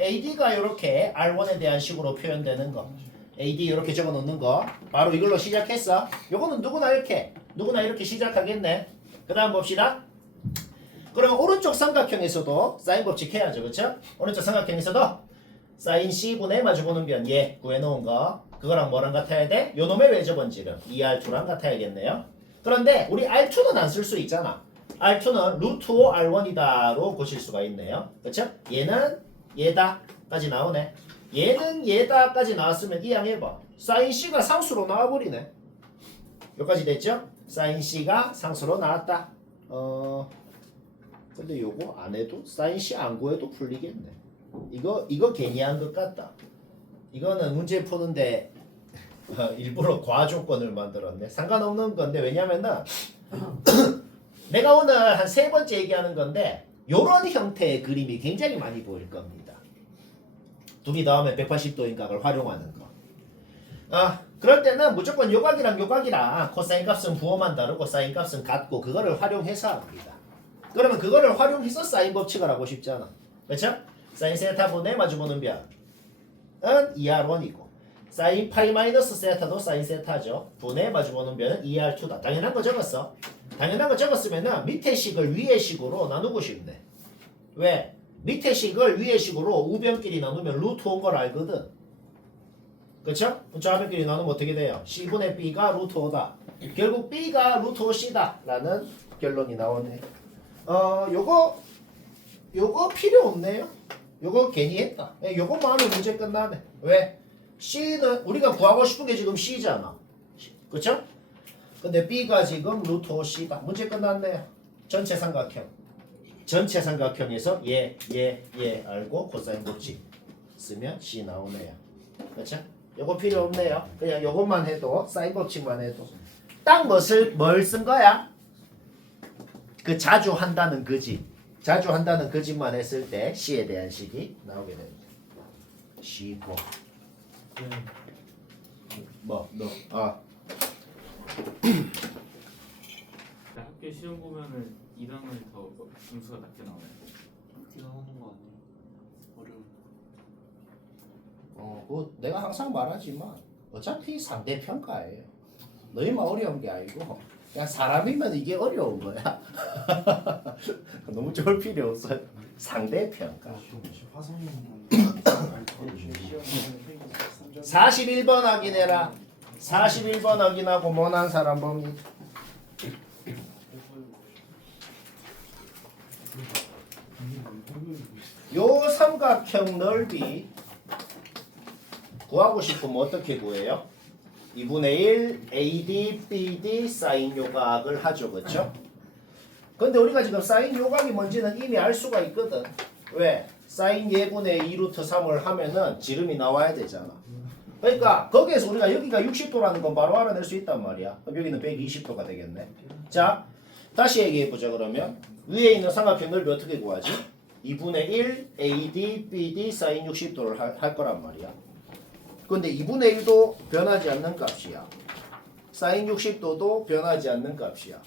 AD가 이렇게 R1에 대한 식으로 표현되는 거. AD 이렇게 적어놓는 거. 바로 이걸로 시작했어. 요거는 누구나 이렇게 시작하겠네. 그 다음 봅시다. 그럼 오른쪽 삼각형에서도 사인 법칙 해야죠. 그쵸? 오른쪽 삼각형에서도 사인 C분의 마주보는 변 얘 구해놓은 거 그거랑 뭐랑 같아야 돼? 요놈의 외저 번지름 2R2랑 같아야겠네요. 그런데 우리 R2는 안 쓸 수 있잖아. R2는 루트 5 R1이다로 고칠 수가 있네요. 그쵸? 얘는 얘다까지 나오네. 얘는 얘다까지 나왔으면 이항해봐. 사인 C가 상수로 나와버리네. 여기까지 됐죠? 사인 C가 상수로 나왔다. 근데 요거 안 해도 사인 C 안 구해도 풀리겠네. 이거 괜히 한 것 같다. 이거는 문제 푸는데 일부러 과조건을 만들었네. 상관없는 건데 왜냐면은 내가 오늘 한 3번째 얘기하는 건데 요런 형태의 그림이 굉장히 많이 보일 겁니다. 두기 다음에 180도인 각을 활용하는 거. 그럴 때는 무조건 요각이랑 요각이랑 코사인 값은 부호만 다르고 사인 값은 같고 그거를 활용해서 합니다. 그러면 그거를 활용해서 사인 법칙을 하고 싶잖아. 그렇죠? 사인 세타분의 마주보는 변은 2R1이고 사인 파이 마이너스 세타도 사인 세타죠. 분의 마주보는 변은 2R2다. 당연한 거 적었어. 당연한 거 적었으면은 밑에 식을 위에 식으로 나누고 싶네. 왜? 밑에 식을 위에 식으로 우변끼리 나누면 루트 온 걸 알거든. 그쵸? 좌변끼리 나누면 어떻게 돼요? C분의 B가 루트 5다. 결국 B가 루트 5C다 라는 결론이 나오네. 요거 필요 없네요. 요거 괜히 했다. 요것만 하면 문제 끝나네. 왜? C는 우리가 구하고 싶은 게 지금 C잖아. 그쵸? 근데 B가 지금 루트 5C다. 문제 끝났네요. 전체 삼각형. 전체 삼각형에서 얘 알고 코사인 법칙 쓰면 C 나오네요. 그쵸? 요거 필요 없네요. 그냥 요것만 해도 사인 법칙만 해도 딱 뭘 쓴 거야? 그 자주 한다는 그집. 자주 한다는 그집만 했을 때 C에 대한 식이 나오게 됩니다. C9. 학교 시험 보면은 2단원이 더 점수가 낮게 나와요. 그렇게 나오는 거 아니에요? 어려운. 그거 내가 항상 말하지만 어차피 상대평가예요. 너희만 어려운 게 아니고 그냥 사람이면 이게 어려운 거야. 너무 좋을 필요 없어요. 상대평가. 화성이 41번 확인해라. 41번 확인하고 못한 사람 봅니다. 요 삼각형 넓이 구하고 싶으면 어떻게 구해요? 2분의 1 AD, BD 사인 요각을 하죠. 그렇죠? 근데 우리가 지금 사인 요각이 뭔지는 이미 알 수가 있거든. 왜? 사인 예분의 2루트 3을 하면은 지름이 나와야 되잖아. 그러니까 거기에서 우리가 여기가 60도라는 건 바로 알아낼 수 있단 말이야. 그럼 여기는 120도가 되겠네. 자, 다시 얘기해보자. 그러면 위에 있는 삼각형 넓이 어떻게 구하지? 2분의 1 AD, BD 사인 60도를 할 거란 말이야. 근데 2분의 1도 변하지 않는 값이야. 사인 60도도 변하지 않는 값이야.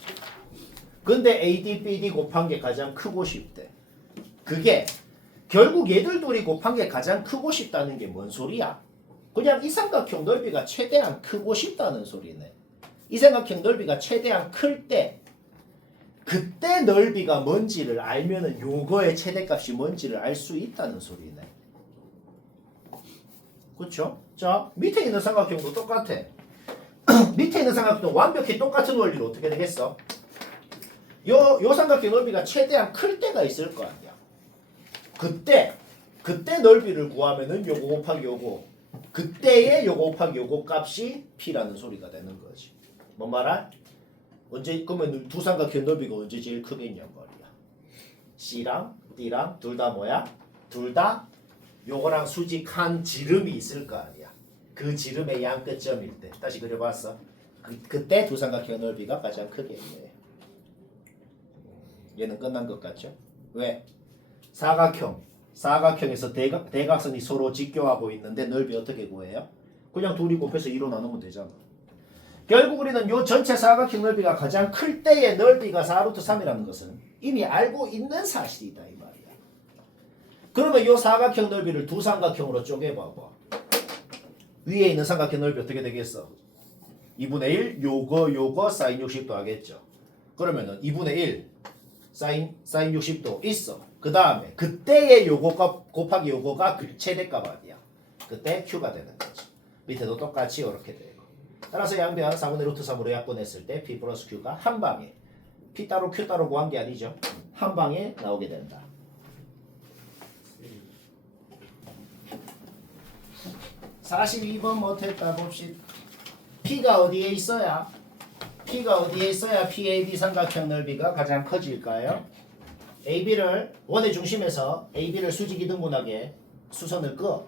근데 AD, BD 곱한 게 가장 크고 싶대. 그게 결국 얘들 둘이 곱한 게 가장 크고 싶다는 게 뭔 소리야? 그냥 이 삼각형 넓이가 최대한 크고 싶다는 소리네. 이 삼각형 넓이가 최대한 클 때 그때 넓이가 뭔지를 알면은 요거의 최대값이 뭔지를 알 수 있다는 소리네. 그쵸? 자, 밑에 있는 삼각형도 똑같아. 밑에 있는 삼각형도 완벽히 똑같은 원리로 어떻게 되겠어? 요 삼각형 넓이가 최대한 클 때가 있을 거 아니야. 그때 넓이를 구하면은 요거 곱하기 요거. 그때의 요거 곱하기 요거 값이 P라는 소리가 되는 거지. 뭔 말아? 언제 그러면 두 삼각형 넓이가 언제 제일 크겠냐 말이야. C랑 D랑 둘 다 뭐야? 둘 다 요거랑 수직한 지름이 있을 거 아니야. 그 지름의 양 끝점일 때. 다시 그려봤어. 그때 두 삼각형 넓이가 가장 크겠네. 얘는 끝난 것 같죠? 왜? 사각형에서 대각선이 서로 직교하고 있는데 넓이 어떻게 구해요? 그냥 둘이 곱해서 2로 나누면 되잖아. 결국 우리는 요 전체 사각형 넓이가 가장 클 때의 넓이가 4루트 3이라는 것은 이미 알고 있는 사실이다 이 말이야. 그러면 요 사각형 넓이를 두 삼각형으로 쪼개봐봐. 위에 있는 삼각형 넓이 어떻게 되겠어? 2분의 1 요거 사인 60도 하겠죠. 그러면은 2분의 1 사인 60도 있어. 그 다음에 그때의 요거 곱하기 요거가 그 최대값 아니야. 그때 Q가 되는 거지. 밑에도 똑같이 이렇게 되고. 따라서 양변 4분의 루트 3으로 약분했을 때 P 플러스 Q가 한 방에 P 따로 Q 따로 구한 게 아니죠. 한 방에 나오게 된다. 42번 못했다 봅시다. P가 어디에 있어야? P가 어디에 있어야 PAB 삼각형 넓이가 가장 커질까요? AB를 원의 중심에서 AB를 수직 이등분하게 수선을 끄어.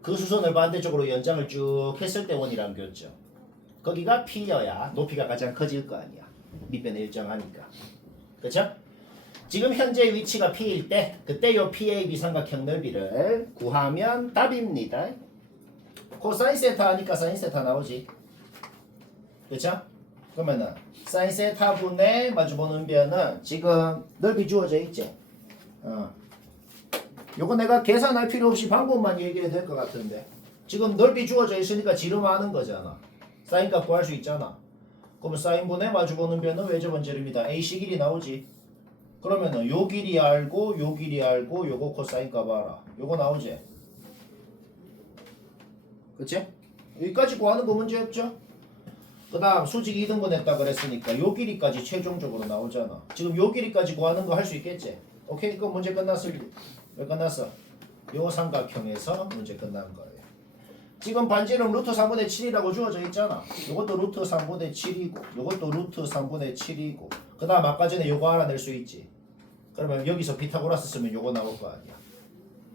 그 수선을 반대쪽으로 연장을 쭉 했을 때 원이랑 교죠. 거기가 P여야 높이가 가장 커질 거 아니야. 밑변에 일정하니까. 그쵸? 지금 현재 위치가 P일 때 그때 요 PAB 삼각형 넓이를 구하면 답입니다. 코사인 세타 하니까 사인 세타 나오지. 그쵸? 그러면은 사인 세타 분의 마주보는 변은 지금 넓이 주어져 있지? 요거 내가 계산할 필요 없이 방법만 얘기해도 될 것 같은데 지금 넓이 주어져 있으니까 지름하는 거잖아. 사인값 구할 수 있잖아. 그러면 사인분의 마주보는 변은 외접은 지름이다. AC 길이 나오지. 그러면은 요 길이 알고 요 길이 알고 요거 코사인값 알아. 요거 나오지. 그치? 여기까지 구하는 거 문제 없죠? 그 다음 수직 2등분 했다 그랬으니까 요 길이까지 최종적으로 나오잖아. 지금 요 길이까지 구하는 거 할 수 있겠지? 오케이? 그럼 문제 끝났어. 왜 끝났어? 요 삼각형에서 문제 끝난 거예요. 지금 반지름 루트 3분의 7이라고 주어져 있잖아. 요것도 루트 3분의 7이고 요것도 루트 3분의 7이고 그 다음 아까 전에 요거 알아낼 수 있지. 그러면 여기서 피타고라스 쓰면 요거 나올 거 아니야.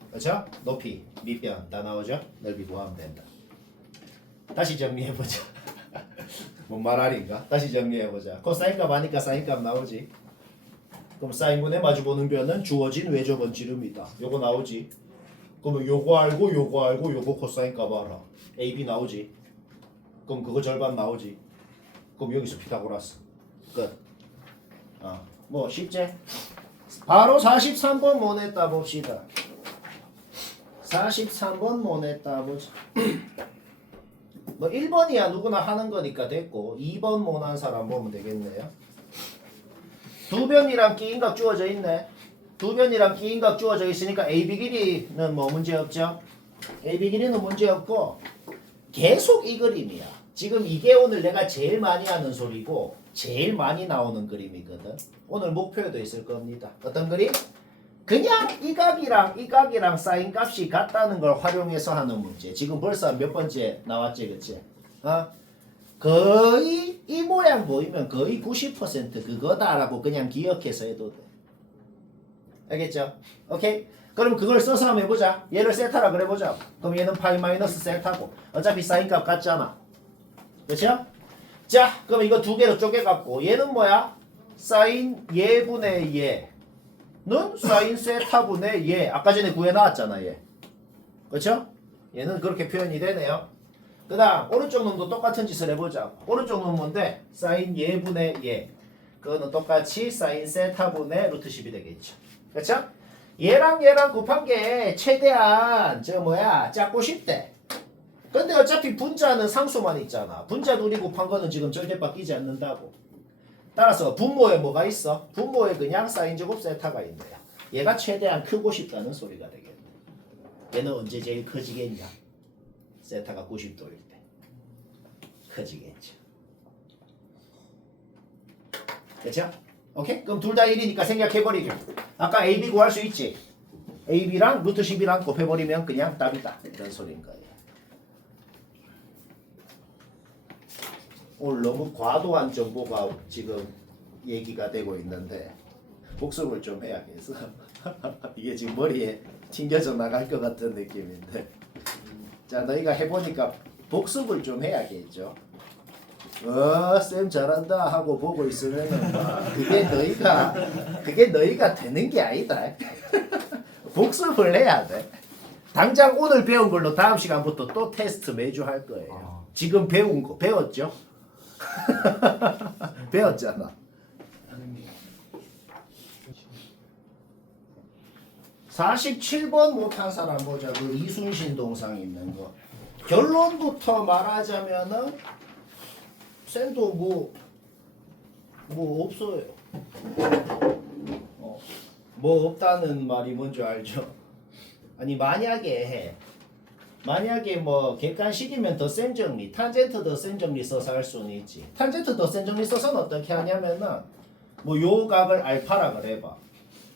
그렇죠? 높이, 밑변 다 나오죠? 넓이 구하면 된다. 다시 정리해보자. 뭔 말할인가? 다시 정리해보자. 코사인값 아니까 사인값 나오지. 그럼 사인분의 마주보는 변은 주어진 외접은 지름이다. 요거 나오지. 그러면 요거 알고 요거 알고 요거 코사인값 알아. AB 나오지. 그럼 그거 절반 나오지. 그럼 여기서 피타고라스. 끝. 뭐 쉽지? 바로 43번 뭐 냈다 봅시다. 43번 뭐 냈다 보자. 뭐 1번이야 누구나 하는 거니까 됐고 2번 못한 사람 보면 되겠네요. 두 변이랑 끼인각 주어져 있네. 두 변이랑 끼인각 주어져 있으니까 AB 길이는 뭐 문제 없죠. AB 길이는 문제 없고 계속 이 그림이야. 지금 이게 오늘 내가 제일 많이 하는 소리고 제일 많이 나오는 그림이거든. 오늘 목표에도 있을 겁니다. 어떤 그림? 그냥 이 각이랑 사인 값이 같다는 걸 활용해서 하는 문제. 지금 벌써 몇 번째 나왔지, 그치? 거의 이 모양 보이면 거의 90% 그거다라고 그냥 기억해서 해도 돼. 알겠죠? 오케이? 그럼 그걸 써서 한번 해보자. 얘를 세타라 그래보자. 그럼 얘는 파이 마이너스 세타고 어차피 사인 값 같잖아. 그쵸? 자, 그럼 이거 두 개로 쪼개갖고 얘는 뭐야? 사인 예분의 예. 는 사인 세타분의 예. 아까 전에 구해놨잖아 얘. 그쵸? 얘는 그렇게 표현이 되네요. 그 다음 오른쪽 놈도 똑같은 짓을 해보자. 오른쪽 놈은 뭔데? 사인 예분의 예. 그거는 똑같이 사인 세타분의 루트 10이 되겠죠. 그쵸? 얘랑 얘랑 곱한 게 최대한 작고 싶대. 근데 어차피 분자는 상수만 있잖아. 분자 둘이 곱한 거는 지금 절대 바뀌지 않는다고. 따라서 분모에 뭐가 있어? 분모에 그냥 사인제곱 세타가 있네요. 얘가 최대한 크고 싶다는 소리가 되겠네. 얘는 언제 제일 커지겠냐? 세타가 90도일 때 커지겠죠. 그쵸? 오케이? 그럼 둘 다 1이니까 생략해버리죠. 아까 AB 구할 수 있지? AB랑 루트 10이랑 곱해버리면 그냥 답이다. 이런 소리인 거예요. 오늘 너무 과도한 정보가 지금 얘기가 되고 있는데 복습을 좀 해야겠어. 이게 지금 머리에 튕겨져 나갈 것 같은 느낌인데 자 너희가 해보니까 복습을 좀 해야겠죠. 쌤 잘한다 하고 보고 있으면은 그게 너희가 되는 게 아니다. 복습을 해야 돼. 당장 오늘 배운 걸로 다음 시간부터 또 테스트 매주 할 거예요. 지금 배운 거 배웠죠? 배웠잖아. 47번 못한 사람 보자. 그 이순신 동상 있는 거. 결론부터 말하자면은 쌤도 뭐 없어요. 뭐 없다는 말이 뭔지 알죠? 아니 만약에 뭐 객관식이면 더 센 정리, 탄젠트 더 센 정리 써서 할 수는 있지. 탄젠트 더 센 정리 써서는 어떻게 하냐면은 뭐 요 각을 알파라 그래봐.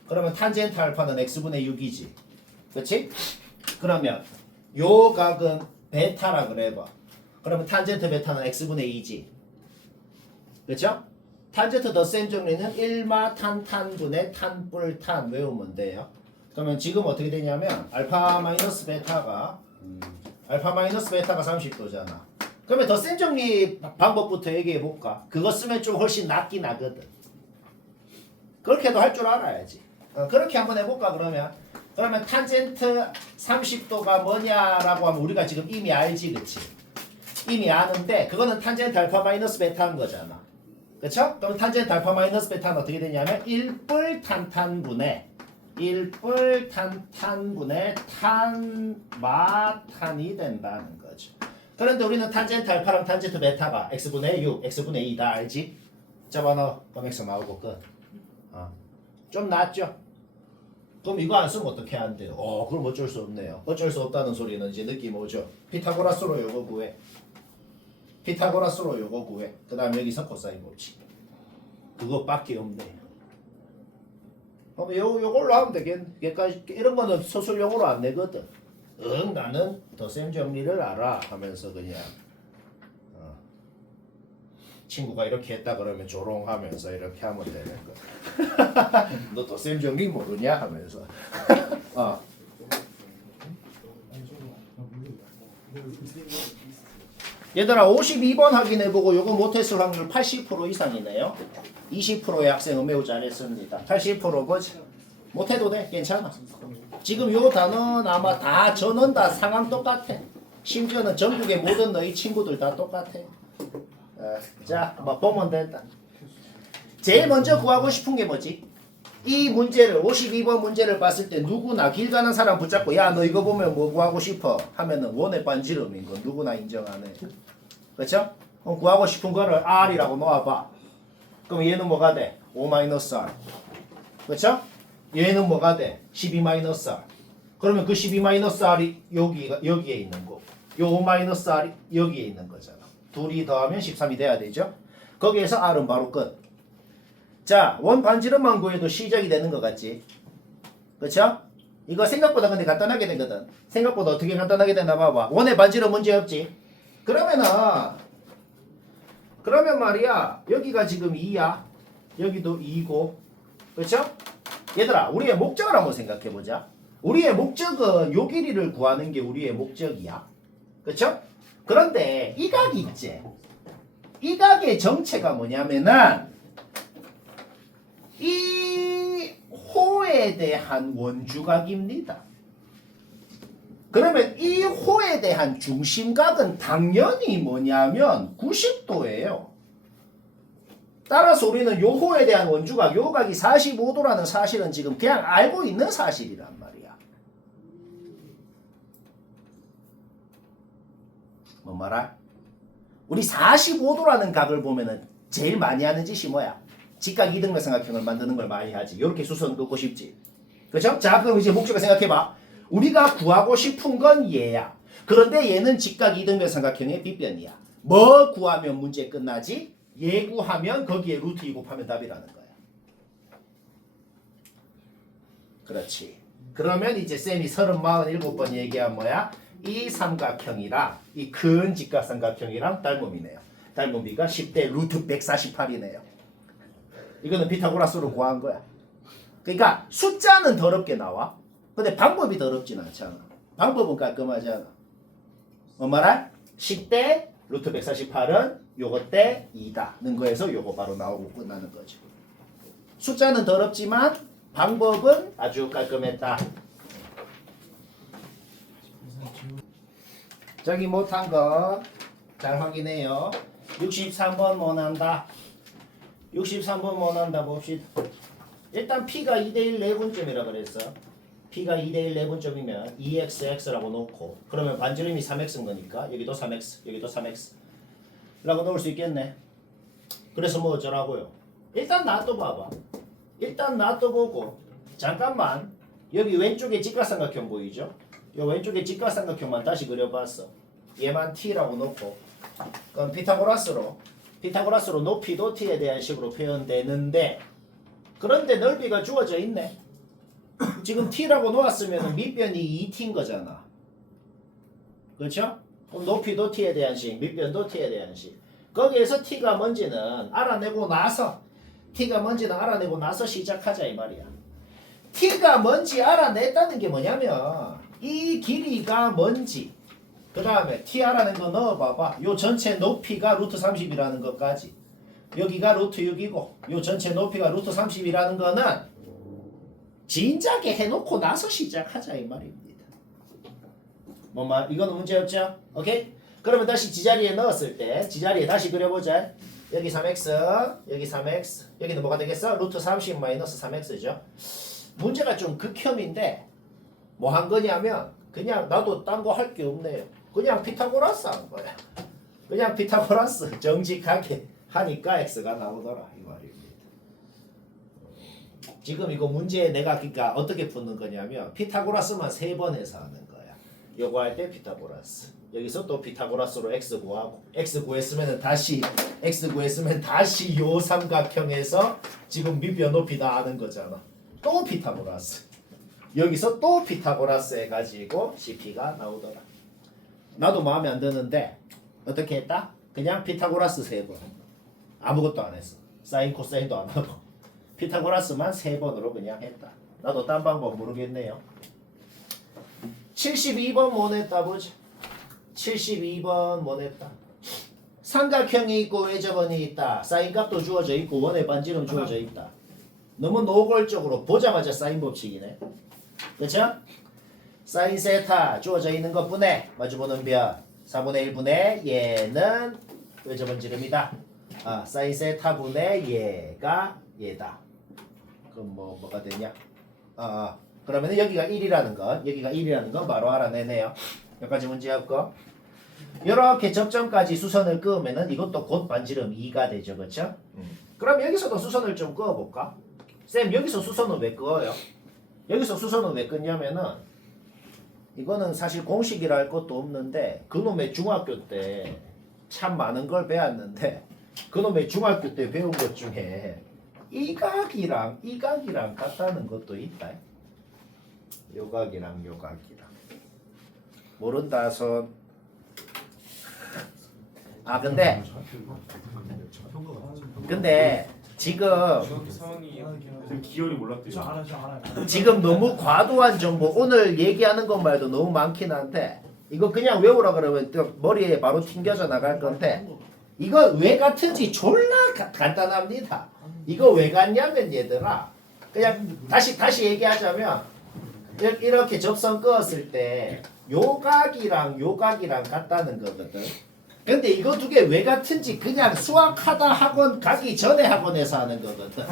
그러면 탄젠트 알파는 x분의 6이지. 그치? 그러면 요 각은 베타라 그래봐. 그러면 탄젠트 베타는 x분의 2지. 그쵸? 탄젠트 더 센 정리는 1마 탄분의 탄뿔 탄 외우면 돼요. 그러면 지금 어떻게 되냐면 알파 마이너스 베타가 30도잖아. 그러면 더 센 정리 방법부터 얘기해 볼까? 그거 쓰면 좀 훨씬 낫긴 하거든. 그렇게도 할 줄 알아야지. 그렇게 한번 해볼까 그러면? 그러면 탄젠트 30도가 뭐냐라고 하면 우리가 지금 이미 알지, 그치? 이미 아는데 그거는 탄젠트 알파 마이너스 베타인 거잖아. 그쵸? 그럼 탄젠트 알파 마이너스 베타는 어떻게 되냐면 1뿔 탄탄분의 탄마탄이 된다는 거죠. 그런데 우리는 탄젠트 알파랑 탄젠트 베타가 x분의 6, x분의 2 다 알지? 잡아넣어. 그럼 x 나오고 끝. 좀 낫죠? 그럼 이거 안 쓰면 어떻게 안 돼요? 그럼 어쩔 수 없네요. 어쩔 수 없다는 소리는 이제 느낌 오죠? 피타고라스로 요거 구해. 그 다음에 여기서 코사인 법칙. 그것밖에 없네요. 그럼 요걸로 하면 되겠네. 이런 거는 서술용어로 안 내거든. 나는 더 센 정리를 알아 하면서 그냥 친구가 이렇게 했다 그러면 조롱하면서 이렇게 하면 되는 거. 너 더 센 정리 모르냐 하면서. 얘들아 52번 확인해보고 요거 못했을 확률 80% 이상이네요. 20%의 학생은 매우 잘했습니다. 80% 뭐지? 못해도 돼. 괜찮아. 지금 요 단어는 아마 다 전원 다 상황 똑같아. 심지어는 전국의 모든 너희 친구들 다 똑같아. 자, 뭐 보면 된다. 제일 먼저 구하고 싶은 게 뭐지? 이 문제를 52번 문제를 봤을 때 누구나 길 가는 사람 붙잡고 야 너 이거 보면 뭐 구하고 싶어? 하면은 원의 반지름인 건 누구나 인정하네. 그렇죠? 그럼 구하고 싶은 거를 R이라고 놓아봐. 그럼 얘는 뭐가 돼? 5-R. 그렇죠? 얘는 뭐가 돼? 12-R. 그러면 그 12-R이 여기에 있는 거고 요 5-R이 여기에 있는 거잖아. 둘이 더하면 13이 돼야 되죠? 거기에서 R은 바로 끝. 자, 원 반지름만 구해도 시작이 되는 것 같지? 그렇죠? 이거 생각보다 근데 간단하게 되거든. 생각보다 어떻게 간단하게 되나 봐봐. 원의 반지름 문제 없지? 그러면 말이야 여기가 지금 2야. 여기도 2고 그렇죠? 얘들아 우리의 목적을 한번 생각해보자. 우리의 목적은 요 길이를 구하는 게 우리의 목적이야. 그렇죠? 그런데 이 각이 있지? 이 각의 정체가 뭐냐면은 이 호에 대한 원주각입니다. 그러면 이 호에 대한 중심각은 당연히 뭐냐면 90도예요. 따라서 우리는 요 호에 대한 원주각, 요 각이 45도라는 사실은 지금 그냥 알고 있는 사실이란 말이야. 뭐 말아? 우리 45도라는 각을 보면은 제일 많이 하는 짓이 뭐야? 직각 이등변삼각형을 만드는 걸 많이 하지. 이렇게 수선 긋고 싶지. 그렇죠? 자, 그럼 이제 목적을 생각해봐. 우리가 구하고 싶은 건 얘야. 그런데 얘는 직각 이등변삼각형의 빗변이야. 뭐 구하면 문제 끝나지? 얘 구하면 거기에 루트 2 곱하면 답이라는 거야. 그렇지. 그러면 이제 쌤이 37번 얘기한 뭐야? 이 삼각형이랑 이 큰 직각삼각형이랑 닮음이네요. 닮음비가 10대 루트 148이네요. 이거는 피타고라스로 구한 거야. 그러니까 숫자는 더럽게 나와. 근데 방법이 더럽진 않잖아. 방법은 깔끔하잖아. 말할? 10대 루트 148은 요거 때 2다는 거에서 요거 바로 나오고 끝나는 거죠. 숫자는 더럽지만 방법은 아주 깔끔했다. 저기 못한 거 잘 확인해요. 63번 원한다. 63번 원한다 봅시다. 일단 P가 2대1 내분점이라 그랬어. P가 2대1 내분점이면 2xx라고 놓고 그러면 반지름이 3x인 거니까 여기도 3x 여기도 3x 라고 넣을 수 있겠네. 그래서 뭐 어쩌라고요? 일단 놔둬봐봐. 일단 놔둬보고 잠깐만 여기 왼쪽에 직각삼각형 보이죠? 이 왼쪽에 직각삼각형만 다시 그려봤어. 얘만 t라고 놓고 그럼 피타고라스로 높이도 t에 대한 식으로 표현되는데 그런데 넓이가 주어져 있네. 지금 t라고 놓았으면 밑변이 2t인 거잖아. 그렇죠? 그럼 높이도 t에 대한 식, 밑변도 t에 대한 식. 거기에서 t가 뭔지는 알아내고 나서 시작하자 이 말이야. t가 뭔지 알아냈다는 게 뭐냐면 이 길이가 뭔지 그 다음에 t 알아낸 거 넣어봐봐. 요 전체 높이가 루트 30이라는 것까지 여기가 루트 6이고 요 전체 높이가 루트 30이라는 거는 진작에 해놓고 나서 시작하자 이 말입니다. 뭔 말? 이거는 문제 없죠? 오케이? 그러면 다시 지자리에 넣었을 때 지자리에 다시 그려보자. 여기 3x 여기 3x 여기는 뭐가 되겠어? 루트 30 마이너스 3x죠. 문제가 좀 극혐인데 뭐 한 거냐면 그냥 나도 딴 거 할 게 없네요. 그냥 피타고라스 한 거야. 그냥 피타고라스 정직하게 하니까 x가 나오더라 이 말입니다. 지금 이거 문제 내가 그러니까 어떻게 푸는 거냐면 피타고라스만 3번 해서 하는 거야. 요거 할 때 피타고라스. 여기서 또 피타고라스로 x 구하고 x 구했으면 다시 요 삼각형에서 지금 밑변 높이 다 아는 거잖아. 또 피타고라스. 여기서 또 피타고라스 해가지고 CP가 나오더라. 나도 마음에 안 드는데 어떻게 했다? 그냥 피타고라스 3번. 아무것도 안 했어. 사인 코사인도 안 하고 피타고라스만 3번으로 그냥 했다. 나도 딴 방법 모르겠네요. 72번 뭐 냈다 보자. 72번 뭐 냈다. 삼각형이 있고 외접원이 있다. 사인값도 주어져 있고 원의 반지름 주어져 있다. 너무 노골적으로 보자마자 사인 법칙이네. 그렇죠? 사인 세타 주어져 있는 것분의 마주보는 변 4분의 1분의 얘는 외접원 지름이다. 사인 세타 분의 얘가 얘다. 그럼 뭐가 되냐? 그러면 여기가 1이라는 건 바로 알아내네요. 여기까지 문제 없고 이렇게 접점까지 수선을 그으면은 이것도 곧 반지름 2가 되죠. 그렇죠? 그럼 여기서도 수선을 좀 그어볼까? 쌤 여기서 수선은 왜 그어요? 여기서 수선은 왜 끊냐면은 이거는 사실 공식이라 할 것도 없는데 그놈의 중학교 때 참 많은 걸 배웠는데 그놈의 중학교 때 배운 것 중에 이 각이랑 같다는 것도 있다. 요 각이랑 모른다 손. 근데 지금 선이에요. 기열이 몰랐대요. 저 알아요. 지금 너무 과도한 정보 오늘 얘기하는 것만 해도 너무 많긴 한데 이거 그냥 외우라 그러면 또 머리에 바로 튕겨져 나갈 건데 이거 왜 같은지 졸라 간단합니다. 이거 왜 같냐면 얘들아 그냥 다시 얘기하자면 이렇게 접선 그었을 때 요각이랑 같다는 거거든. 근데 이거 두 개 왜 같은지 그냥 수학하다 학원 가기 전에 학원에서 하는 거거든.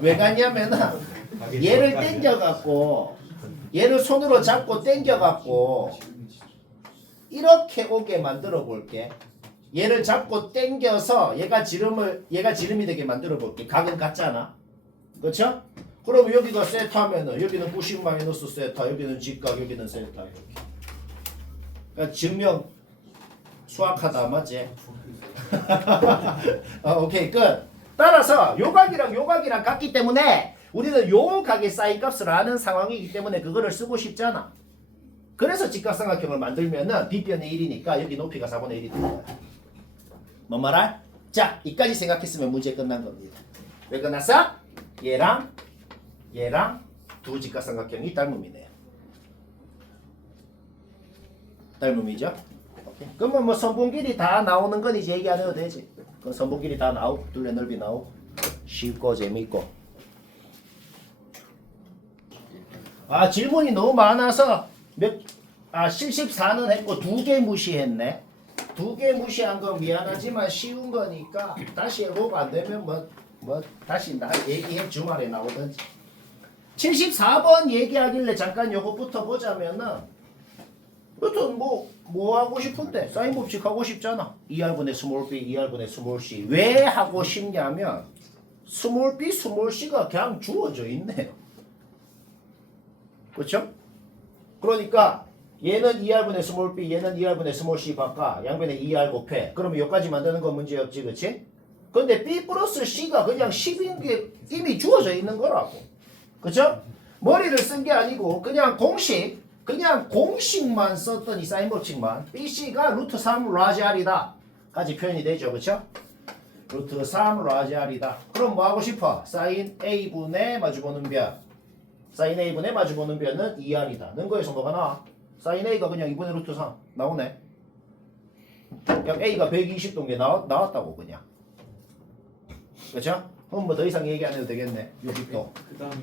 왜 같냐면은 얘를 당겨갖고 얘를 손으로 잡고 당겨갖고 이렇게 오게 만들어 볼게. 얘를 잡고 당겨서 얘가 지름이 되게 만들어 볼게. 각은 같잖아. 그렇죠? 그럼 여기가 세타면은 여기는 90 마이너스 세타, 여기는 직각, 여기는 세타 이렇게. 그러니까 증명 수학하다 맞지? 오케이 끝. 따라서 요각이랑 같기 때문에 우리는 요 각의 사인 값을 아는 상황이기 때문에 그거를 쓰고 싶잖아. 그래서 직각삼각형을 만들면은 빗변이 1이니까 여기 높이가 4분의 1이 되는 거야. 뭔 말할? 자, 이까지 생각했으면 문제 끝난 겁니다. 왜 끝났어? 얘랑 두 직각삼각형이 닮음이네요. 닮음이죠? 오케이. 그러면 뭐 선분길이 다 나오는 건 이제 얘기 안 해도 되지. 그 선분길이 다 나오고 둘레 넓이 나오고 쉽고 재밌고. 질문이 너무 많아서 74는 했고 2개 무시했네. 2개 무시한 건 미안하지만 쉬운 거니까 다시 해보고 안 되면 뭐 다시 얘기해 주말에 나오든지. 74번 얘기하길래 잠깐 요것부터 보자면은 여튼 뭐 하고 싶은데 사인 법칙 하고 싶잖아. 2R분의 스몰 b, 2R분의 스몰 c. 왜 하고 싶냐면 스몰 b, 스몰 c가 그냥 주어져 있네요. 그렇죠? 그러니까 얘는 2R분의 스몰 b, 얘는 2R분의 스몰 c 바꿔. 양변에 2R 곱해. 그러면 여기까지 만드는 건 문제 없지, 그치? 근데 b 플러스 c가 그냥 10인 게 이미 주어져 있는 거라고. 그쵸? 머리를 쓴 게 아니고 그냥 공식만 썼더니 사인 법칙만 bc가 루트 3 라지 r이다 까지 표현이 되죠. 그쵸? 루트 3 라지 r이다. 그럼 뭐 하고 싶어? 사인 a분의 마주보는 변. 사인 a분의 마주보는 변은 2r이다. 는 거에서 뭐가 나와? 사인 a가 그냥 2분의 루트 3 나오네. 그냥 a가 120도인 게 나왔다고 그냥. 그쵸? 그럼 뭐 더 이상 얘기 안 해도 되겠네. 60도, 그 다음에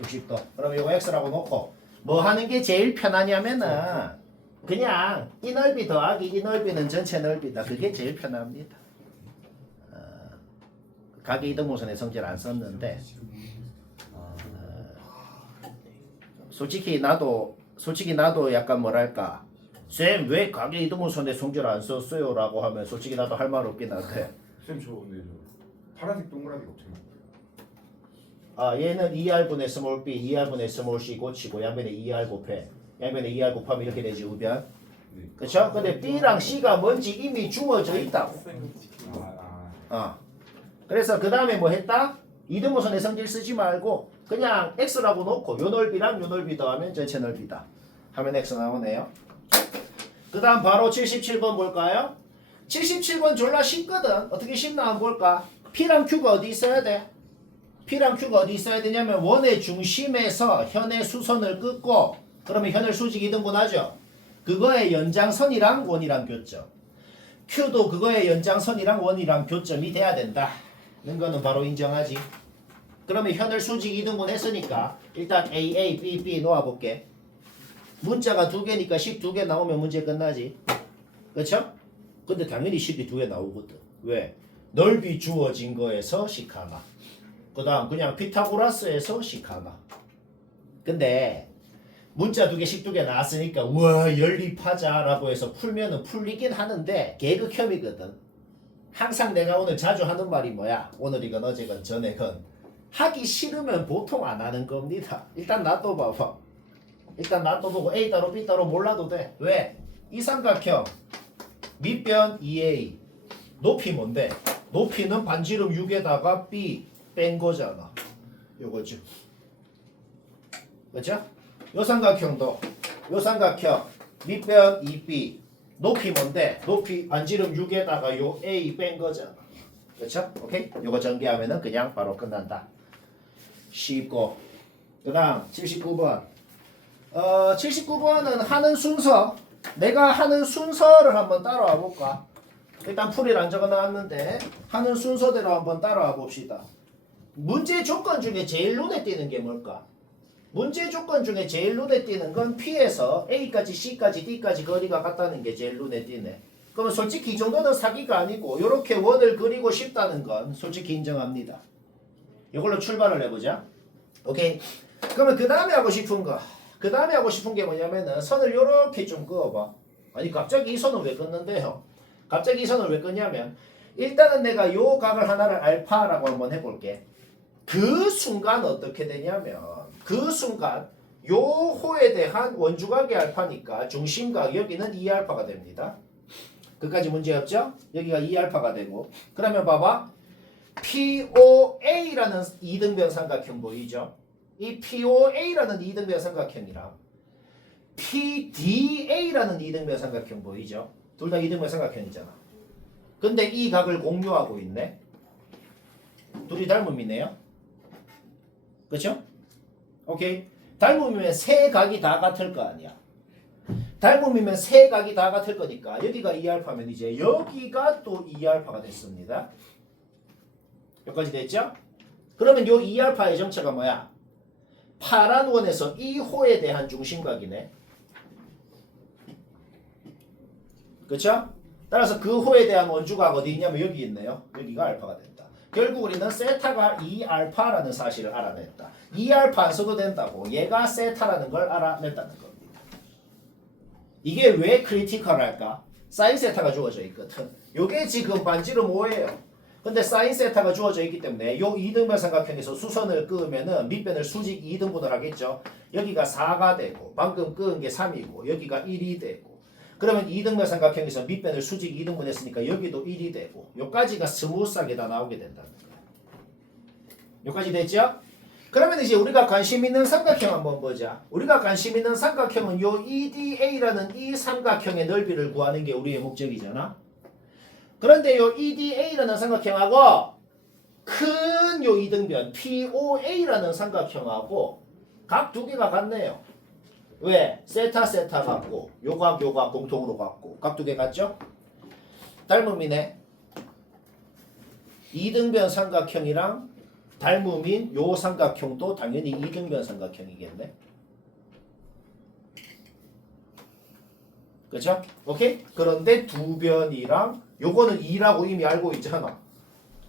60도. 그럼 이거 x라고 놓고 뭐 하는 게 제일 편하냐면은 그냥 이 넓이 더하기 이 넓이는 전체 넓이다. 그게 제일 편합니다. 가계 이등분선의 성질 안 썼는데 솔직히 나도 약간 뭐랄까 쌤 왜 가계 이등분선의 성질 안 썼어요? 라고 하면 솔직히 나도 할 말 없긴 한데 쌤 저 근데 저 파란색 동그라미가 어떻게 나와요? 얘는 2R분의 스몰 b, 2R분의 스몰 c 고치고 양변에 2R 곱해. 양변에 2R 곱하면 이렇게 되지 우변. 네. 그쵸? 근데 b랑 c가 뭔지 이미 주어져 있다고. 그래서 그 다음에 뭐 했다? 이등분선의 성질 쓰지 말고 그냥 x라고 놓고 요 넓이랑 요 넓이 더하면 전체 넓이다. 하면 x 나오네요. 그 다음 바로 77번 볼까요? 77번 졸라 쉽거든. 어떻게 쉽나 한번 볼까? p랑 q가 어디 있어야 돼? p랑 q가 어디 있어야 되냐면 원의 중심에서 현의 수선을 끊고 그러면 현을 수직 이등분하죠. 그거의 연장선이랑 원이랑 교점. q도 그거의 연장선이랑 원이랑 교점이 돼야 된다. 는 거는 바로 인정하지. 그러면 현을 수직 이등분 했으니까 일단 A, B 놓아볼게. 문자가 2개니까 12개 나오면 문제 끝나지. 그쵸? 근데 당연히 10이 2개 나오거든. 왜? 넓이 주어진 거에서 식 하나. 그 다음 그냥 피타고라스에서 식 하나. 근데 문자 2개, 12개 나왔으니까 우와 연립하자라고 해서 풀면은 풀리긴 하는데 개그혐이거든. 항상 내가 오늘 자주 하는 말이 뭐야? 오늘이건 어제건 전에건 하기 싫으면 보통 안 하는 겁니다. 일단 놔둬봐봐. 일단 놔둬보고 A 따로 B 따로 몰라도 돼. 왜? 이 삼각형 밑변 2A 높이 뭔데? 높이는 반지름 6에다가 B 뺀 거잖아. 요거죠. 그죠? 요 삼각형 밑변 2B 높이 뭔데? 높이 반지름 6에다가 요 A 뺀 거잖아. 그쵸? 오케이? 요거 전개하면은 그냥 바로 끝난다. 쉽고. 그 다음 79번. 79번은 하는 순서. 내가 하는 순서를 한번 따라와 볼까? 일단 풀이를 안 적어 놨는데 하는 순서대로 한번 따라와 봅시다. 문제 조건 중에 제일 눈에 띄는 게 뭘까? 문제 조건 중에 제일 눈에 띄는 건 P에서 A까지 C까지 D까지 거리가 같다는 게 제일 눈에 띄네. 그러면 솔직히 이 정도는 사기가 아니고 이렇게 원을 그리고 싶다는 건 솔직히 인정합니다. 이걸로 출발을 해보자. 오케이. 그러면 그 다음에 하고 싶은 게 뭐냐면은 선을 이렇게 좀 그어봐. 아니 갑자기 이 선은 왜 긋는데요? 갑자기 이 선을 왜 긋냐면 일단은 내가 요 각을 하나를 알파라고 한번 해볼게. 그 순간 어떻게 되냐면 그 순간 요 호에 대한 원주각이 알파니까 중심각 여기는 2알파가 됩니다. 그까지 문제 없죠? 여기가 2알파가 되고 그러면 봐봐. POA라는 이등변 삼각형 보이죠? 이 POA라는 이등변 삼각형이랑 PDA라는 이등변 삼각형 보이죠? 둘 다 이등변 삼각형이잖아. 근데 이 각을 공유하고 있네. 둘이 닮음이네요. 그쵸? 오케이. 닮음이면 세 각이 다 같을 거 아니야. 닮음이면 세 각이 다 같을 거니까 여기가 2알파면 이제 여기가 또 2알파가 됐습니다. 여기까지 됐죠? 그러면 요 2알파의 정체가 뭐야? 파란 원에서 이 호에 대한 중심각이네. 그쵸? 따라서 그 호에 대한 원주각 어디 있냐면 여기 있네요. 여기가 알파가 된다. 결국 우리는 세타가 2알파라는 사실을 알아냈다. 2알파 안 써도 된다고 얘가 세타라는 걸 알아냈다는 겁니다. 이게 왜 크리티컬할까? 사인 세타가 주어져 있거든. 요게 지금 반지름 5예요. 근데 사인 세타가 주어져 있기 때문에 요 2등변 삼각형에서 수선을 그으면은 밑변을 수직 2등분을 하겠죠. 여기가 4가 되고 방금 그은 게 3이고 여기가 1이 되고 그러면 2등변 삼각형에서 밑변을 수직 2등분 했으니까 여기도 1이 되고 요까지가 스무스하게 다 나오게 된다는 거야. 요까지 됐죠? 그러면 이제 우리가 관심 있는 삼각형 한번 보자. 우리가 관심 있는 삼각형은 요 EDA라는 이 삼각형의 넓이를 구하는 게 우리의 목적이잖아. 그런데 요 EDA라는 삼각형하고 큰 요 2등변 POA라는 삼각형하고 각 두 개가 같네요. 왜? 세타 같고 요각 공통으로 같고 각 두 개 같죠? 닮음이네. 2등변 삼각형이랑 닮음인 요 삼각형도 당연히 2등변 삼각형이겠네. 그렇죠? 오케이? 그런데 두 변이랑 요거는 2라고 이미 알고 있잖아.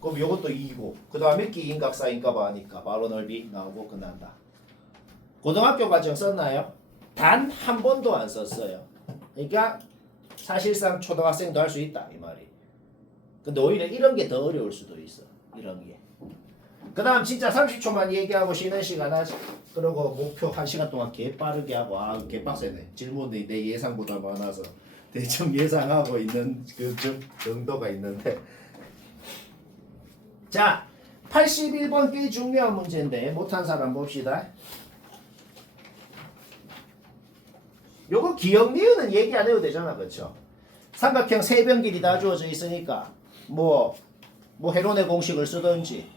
그럼 요것도 2고 그 다음에 기인각 사인각 하니까 바로 넓이 나오고 끝난다. 고등학교 과정 썼나요? 단 한 번도 안 썼어요. 그러니까 사실상 초등학생도 할 수 있다 이 말이. 근데 오히려 이런 게 더 어려울 수도 있어. 이런 게. 그 다음 진짜 30초만 얘기하고 쉬는 시간 하지. 그리고 목표 1시간 동안 개빠르게 하고 개빡세네. 질문이 내 예상보다 많아서 대충 예상하고 있는 그 정도가 있는데 자 81번 꽤 중요한 문제인데 못한 사람 봅시다. 요거 기억 니은은 얘기 안 해도 되잖아. 그렇죠? 삼각형 세 변 길이 다 주어져 있으니까 뭐 헤론의 공식을 쓰든지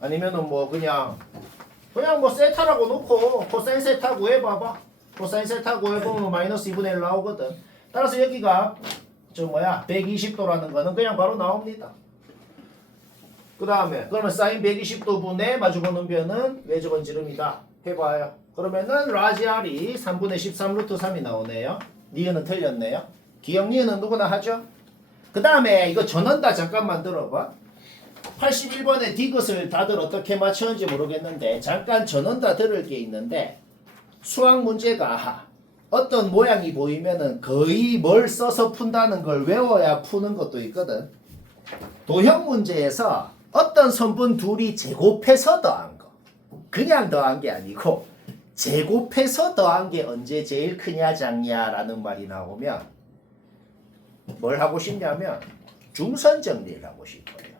아니면은 뭐 그냥 뭐 세타라고 놓고 코사인 세타 구해봐봐. 코사인 세타 구해보면 마이너스 2분의 1 나오거든. 따라서 여기가 120도라는 거는 그냥 바로 나옵니다. 그 다음에 그러면 사인 120도 분의 마주보는 변은 외접은 지름이다. 해봐요. 그러면은 라지 R이 3분의 13 루트 3이 나오네요. 니은은 틀렸네요. 기억 니은은 누구나 하죠. 그 다음에 이거 전원다 잠깐만 들어봐. 81번에 디귿을 다들 어떻게 맞췄는지 모르겠는데 잠깐 전원다 들을 게 있는데 수학 문제가 어떤 모양이 보이면은 거의 뭘 써서 푼다는 걸 외워야 푸는 것도 있거든. 도형 문제에서 어떤 선분 둘이 제곱해서 더한 거 그냥 더한 게 아니고 제곱해서 더한 게 언제 제일 크냐 작냐라는 말이 나오면 뭘 하고 싶냐면 중선 정리를 하고 싶어요.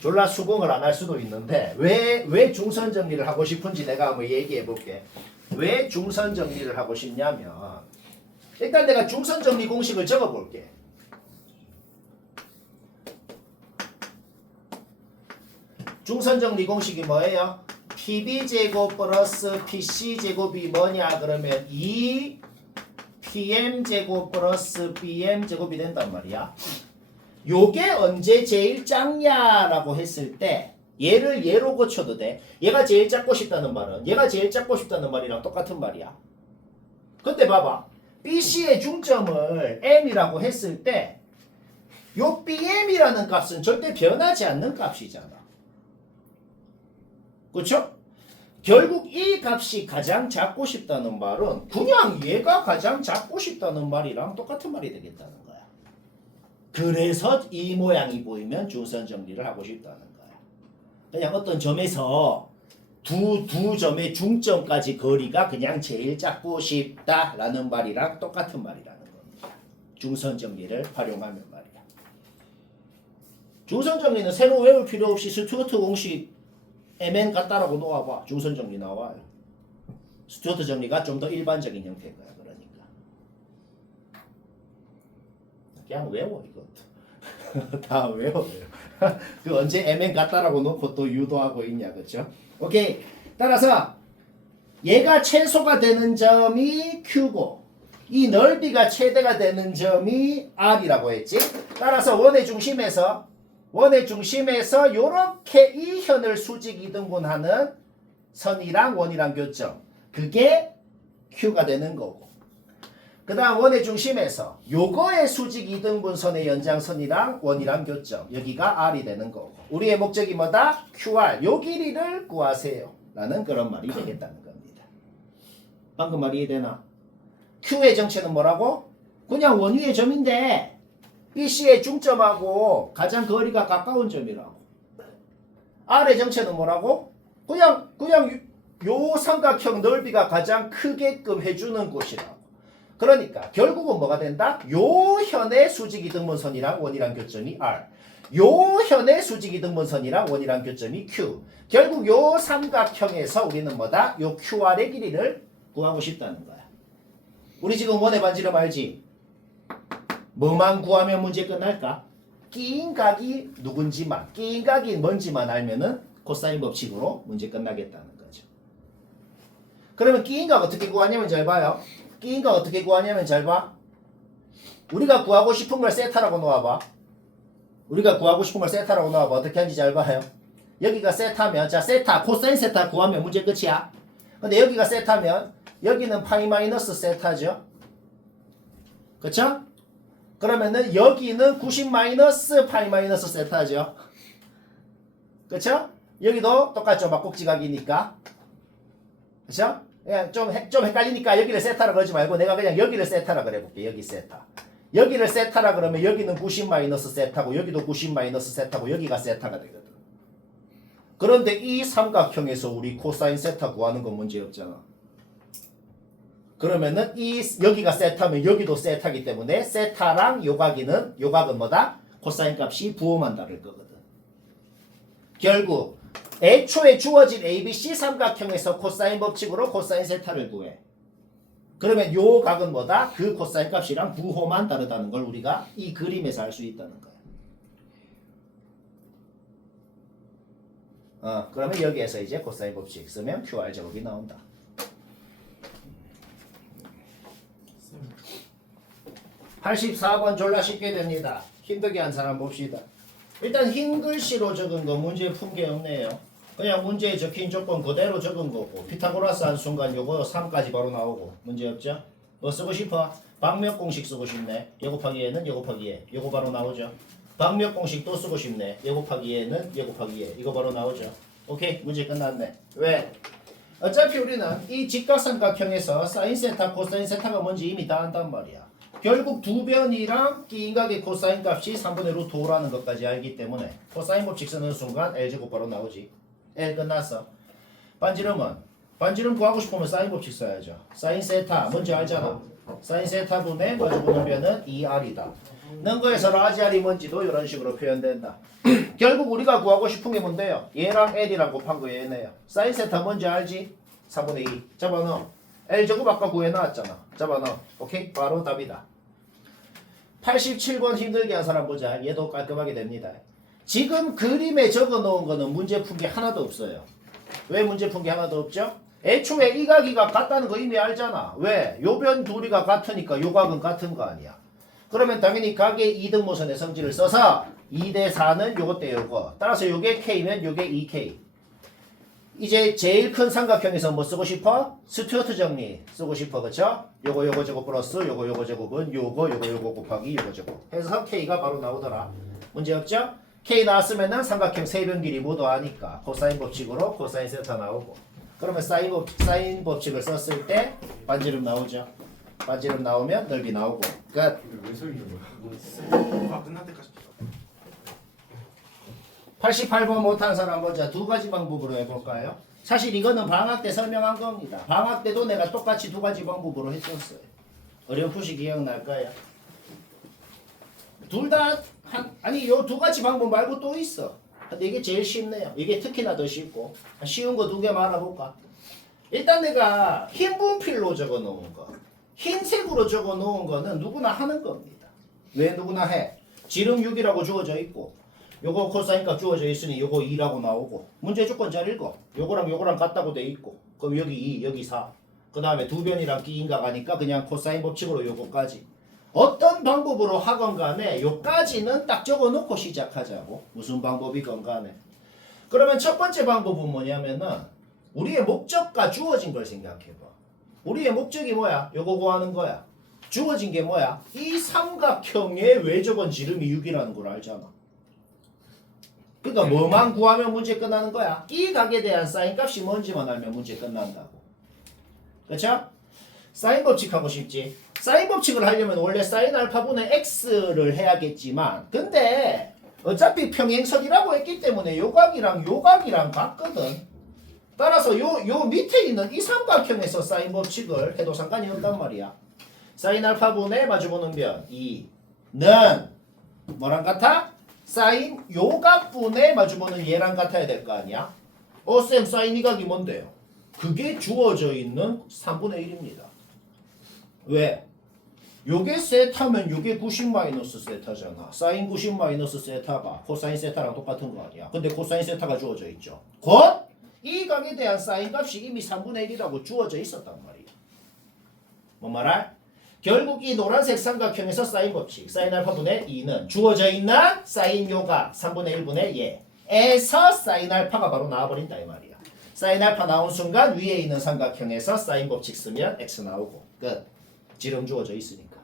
졸라 수긍을 안 할 수도 있는데 왜 중선 정리를 하고 싶은지 내가 한번 얘기해 볼게. 왜 중선 정리를 하고 싶냐면 일단 내가 중선 정리 공식을 적어 볼게. 중선 정리 공식이 뭐예요? PB제곱 플러스 PC제곱이 뭐냐 그러면 2PM제곱 플러스 BM제곱이 된단 말이야. 요게 언제 제일 작냐라고 했을 때 얘를 얘로 고쳐도 돼. 얘가 제일 작고 싶다는 말은 얘가 제일 작고 싶다는 말이랑 똑같은 말이야. 근데 봐봐. BC의 중점을 M이라고 했을 때 요 BM이라는 값은 절대 변하지 않는 값이잖아. 그렇죠? 결국 이 값이 가장 작고 싶다는 말은 그냥 얘가 가장 작고 싶다는 말이랑 똑같은 말이 되겠다는 거야. 그래서 이 모양이 보이면 중선 정리를 하고 싶다는 거야. 그냥 어떤 점에서 두 점의 중점까지 거리가 그냥 제일 작고 싶다라는 말이랑 똑같은 말이라는 겁니다. 중선 정리를 활용하면 말이야. 중선 정리는 새로 외울 필요 없이 스튜어트 공식 MN 같다라고 놓아봐. 중선 정리 나와요. 스튜어트 정리가 좀 더 일반적인 형태인 거야. 그러니까 그냥 외워 이것도. 다 외워요. 그 언제 MN 같다라고 놓고 또 유도하고 있냐, 그렇죠? 오케이. 따라서 얘가 최소가 되는 점이 Q고 이 넓이가 최대가 되는 점이 R이라고 했지. 따라서 원의 중심에서 요렇게 이 현을 수직 이등분하는 선이랑 원이랑 교점 그게 Q가 되는 거고 그 다음 원의 중심에서 요거의 수직 이등분선의 연장선이랑 원이랑 교점 여기가 R이 되는 거고 우리의 목적이 뭐다? QR 요 길이를 구하세요 라는 그런 말이 되겠다는 겁니다. 방금 말이 이해되나? Q의 정체는 뭐라고? 그냥 원위의 점인데 BC의 중점하고 가장 거리가 가까운 점이라고. R의 정체는 뭐라고? 그냥 요 삼각형 넓이가 가장 크게끔 해주는 곳이라고. 그러니까 결국은 뭐가 된다? 요 현의 수직이 등분선이랑 원이랑 교점이 R, 요 현의 수직이 등분선이랑 원이랑 교점이 Q. 결국 요 삼각형에서 우리는 뭐다? 요 QR의 길이를 구하고 싶다는 거야. 우리 지금 원의 반지름 알지? 뭐만 구하면 문제 끝날까? 끼인 각이 누군지만, 끼인 각이 뭔지만 알면은 코사인 법칙으로 문제 끝나겠다는 거죠. 그러면 끼인 각 어떻게 구하냐면 잘 봐요. 끼인 각 어떻게 구하냐면 잘 봐. 우리가 구하고 싶은 걸 세타라고 놓아봐. 우리가 구하고 싶은 걸 세타라고 놓아봐. 어떻게 하는지 잘 봐요. 여기가 세타면, 자, 세타, 코사인 세타 구하면 문제 끝이야. 근데 여기가 세타면 여기는 파이 마이너스 세타죠. 그쵸? 그러면은 여기는 90 마이너스 파이 마이너스 세타죠. 그쵸? 여기도 똑같죠. 막꼭지각이니까. 그쵸? 그냥 좀 헷갈리니까 여기를 세타라 그러지 말고 내가 그냥 여기를 세타라 그래볼게. 여기 세타. 여기를 세타라 그러면 여기는 90 마이너스 세타고 여기도 90 마이너스 세타고 여기가 세타가 되거든. 그런데 이 삼각형에서 우리 코사인 세타 구하는 건 문제 없잖아. 그러면은 여기가 세타면 여기도 세타기 때문에 세타랑 요각은 뭐다? 코사인 값이 부호만 다를 거거든. 결국 애초에 주어진 ABC 삼각형에서 코사인 법칙으로 코사인 세타를 구해. 그러면 요 각은 뭐다? 그 코사인 값이랑 부호만 다르다는 걸 우리가 이 그림에서 알 수 있다는 거야. 그러면 여기에서 이제 코사인 법칙 쓰면 QR 제곱이 나온다. 84번 졸라 쉽게 됩니다. 힘들게 한 사람 봅시다. 일단 흰 글씨로 적은 거 문제 푼 게 없네요. 그냥 문제에 적힌 조건 그대로 적은 거고 피타고라스 한 순간 요거 3까지 바로 나오고 문제 없죠? 뭐 쓰고 싶어? 방몇 공식 쓰고 싶네. 요 곱하기 얘는 요 곱하기 얘. 요거 바로 나오죠. 방몇 공식 또 쓰고 싶네. 요 곱하기 얘는 요 곱하기 얘. 이거 바로 나오죠. 오케이, 문제 끝났네. 왜? 어차피 우리는 이 직각삼각형에서 사인 세타, 코사인 세타가 뭔지 이미 다 안단 말이야. 결국 두 변이랑 끼인각의 코사인 값이 3분의 루트 5라는 것까지 알기 때문에 코사인 법칙 쓰는 순간 L제곱 바로 나오지. L 끝났어. 반지름 구하고 싶으면 사인 법칙 써야죠. 사인 세타 뭔지 알잖아. 사인 세타분의 마주보는 변은 2R이다. 는 거에서 라지 R이 뭔지도 이런 식으로 표현된다. 결국 우리가 구하고 싶은 게 뭔데요? 얘랑 L이랑 곱한 거 얘네요. 사인 세타 뭔지 알지? 3분의 2 잡아넣어. L제곱 아까 구해놨잖아. 잡아넣어. 오케이? 바로 답이다. 87번 힘들게 한 사람 보자. 얘도 깔끔하게 됩니다. 지금 그림에 적어놓은 거는 문제 푼 게 하나도 없어요. 왜 문제 푼 게 하나도 없죠? 애초에 이 각이가 같다는 거 이미 알잖아. 왜? 요 변 둘이가 같으니까 요 각은 같은 거 아니야. 그러면 당연히 각의 이등모선의 성질을 써서 2대 4는 요거 대 요거. 따라서 요게 K면 요게 2K. 이제 제일 큰 삼각형에서 뭐 쓰고 싶어? 스튜어트 정리 쓰고 싶어. 그쵸? 요거 제곱 플러스 요거 제곱은 요거 곱하기 요거 제곱 해서 K가 바로 나오더라. 문제 없죠? K 나왔으면은 삼각형 세변 길이 모두 아니까 코사인 법칙으로 코사인 세타 나오고, 그러면 사인 법칙을 썼을 때 반지름 나오죠. 반지름 나오면 넓이 나오고 끝. 근데 왜 서 있는 거야? 끝날 때까지 88번 못한 사람 먼저 두 가지 방법으로 해볼까요? 사실 이거는 방학 때 설명한 겁니다. 방학 때도 내가 똑같이 두 가지 방법으로 했었어요. 어렴풋이 기억날까요? 둘 다 아니 요 두 가지 방법 말고 또 있어. 근데 이게 제일 쉽네요. 이게 특히나 더 쉽고. 쉬운 거 두 개 말아볼까? 일단 내가 흰 분필로 적어 놓은 거, 흰색으로 적어 놓은 거는 누구나 하는 겁니다. 왜 누구나 해? 지름 6이라고 주어져 있고 요거 코사인 값 주어져 있으니 요거 2라고 나오고, 문제 조건 잘 읽어. 요거랑 같다고 돼 있고, 그럼 여기 2 여기 4, 그 다음에 두 변이랑 끼인가 가니까 그냥 코사인 법칙으로 요거까지. 어떤 방법으로 하건 간에 요까지는 딱 적어 놓고 시작하자고. 무슨 방법이건 간에. 그러면 첫 번째 방법은 뭐냐면은 우리의 목적과 주어진 걸 생각해봐. 우리의 목적이 뭐야? 요거 구하는 거야. 주어진 게 뭐야? 이 삼각형의 외적은 지름이 6이라는 걸 알잖아. 그러니까 뭐만 구하면 문제 끝나는 거야. 이 각에 대한 사인 값이 뭔지만 알면 문제 끝난다고. 그렇죠? 사인 법칙 하고 싶지? 사인 법칙을 하려면 원래 사인 알파분의 x를 해야겠지만 근데 어차피 평행선이라고 했기 때문에 요각이랑 요각이랑 같거든. 따라서 요 밑에 있는 이 삼각형에서 사인 법칙을 해도 상관이 없단 말이야. 사인 알파분의 마주보는 변 2는 뭐랑 같아? 사인 요각분의 마주보는 얘랑 같아야 될 거 아니야? 쌤 사인 이각이 뭔데요? 그게 주어져 있는 3분의 1입니다. 왜? 요게 세타면 요게 90 마이너스 세타잖아. 사인 90 마이너스 세타가 코사인 세타랑 똑같은 거 아니야. 근데 코사인 세타가 주어져 있죠. 곧 이 각에 대한 사인 값이 이미 3분의 1이라고 주어져 있었단 말이야. 뭔 말할? 결국 이 노란색 삼각형에서 사인 법칙 사인 알파분의 2는 주어져 있는 사인 요각 3분의 1분의 얘에서 사인 알파가 바로 나와버린다 이 말이야. 사인 알파 나온 순간 위에 있는 삼각형에서 사인 법칙 쓰면 x 나오고 끝. 지름 주어져 있으니까.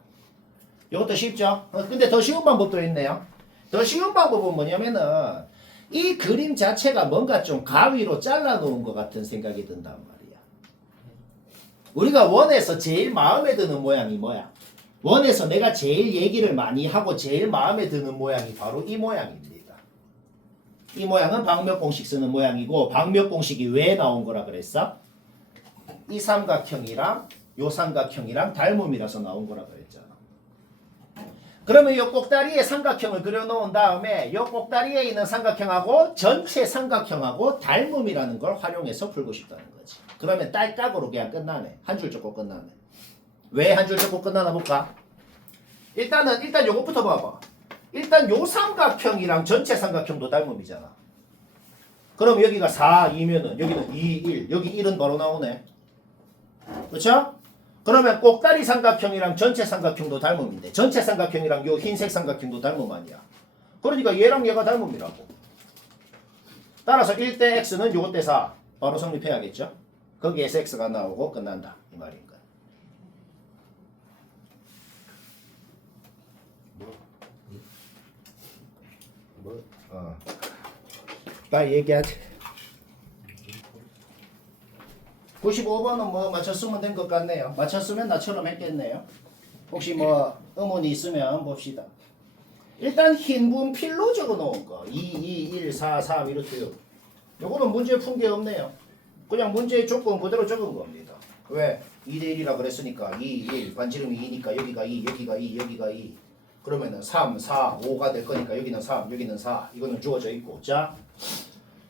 이것도 쉽죠? 근데 더 쉬운 방법도 있네요. 더 쉬운 방법은 뭐냐면은 이 그림 자체가 뭔가 좀 가위로 잘라놓은 것 같은 생각이 든단 말이야. 우리가 원에서 제일 마음에 드는 모양이 뭐야? 원에서 내가 제일 얘기를 많이 하고 제일 마음에 드는 모양이 바로 이 모양입니다. 이 모양은 방몇 공식 쓰는 모양이고 방몇 공식이 왜 나온 거라 그랬어? 이 삼각형이랑 요 삼각형이랑 닮음이라서 나온 거라 그랬잖아. 그러면 요 꼭다리에 삼각형을 그려놓은 다음에 요 꼭다리에 있는 삼각형하고 전체 삼각형하고 닮음이라는 걸 활용해서 풀고 싶다는 거지. 그러면 딸깍으로 그냥 끝나네. 한 줄 접고 끝나네. 왜 한 줄 접고 끝나나 볼까? 일단 요것부터 봐봐. 일단 요 삼각형이랑 전체 삼각형도 닮음이잖아. 그럼 여기가 4, 2면은 여기는 2, 1. 여기 1은 바로 나오네. 그렇죠? 그러면 꼭다리 삼각형이랑 전체 삼각형도 닮음인데 전체 삼각형이랑 요 흰색 삼각형도 닮음 아니야. 그러니까 얘랑 얘가 닮음이라고. 따라서 1대 x는 요것 대 4 바로 성립해야겠죠. 거기에서 x가 나오고 끝난다 이 말인 거야. 빨리 얘기하지. 95번은 뭐 맞췄으면 된 것 같네요. 맞췄으면 나처럼 했겠네요. 혹시 뭐 의문이 있으면 봅시다. 일단 흰 분필로 적어 놓은 거 2, 2, 1, 4, 3 이렇게요. 요거는 문제 푼 게 없네요. 그냥 문제의 조건 그대로 적은 겁니다. 왜? 2대 1이라 그랬으니까 2, 1 반지름이 2니까 여기가 2, 여기가 2, 여기가 2 그러면은 3, 4, 5가 될 거니까 여기는 3, 여기는 4 이거는 주어져 있고 자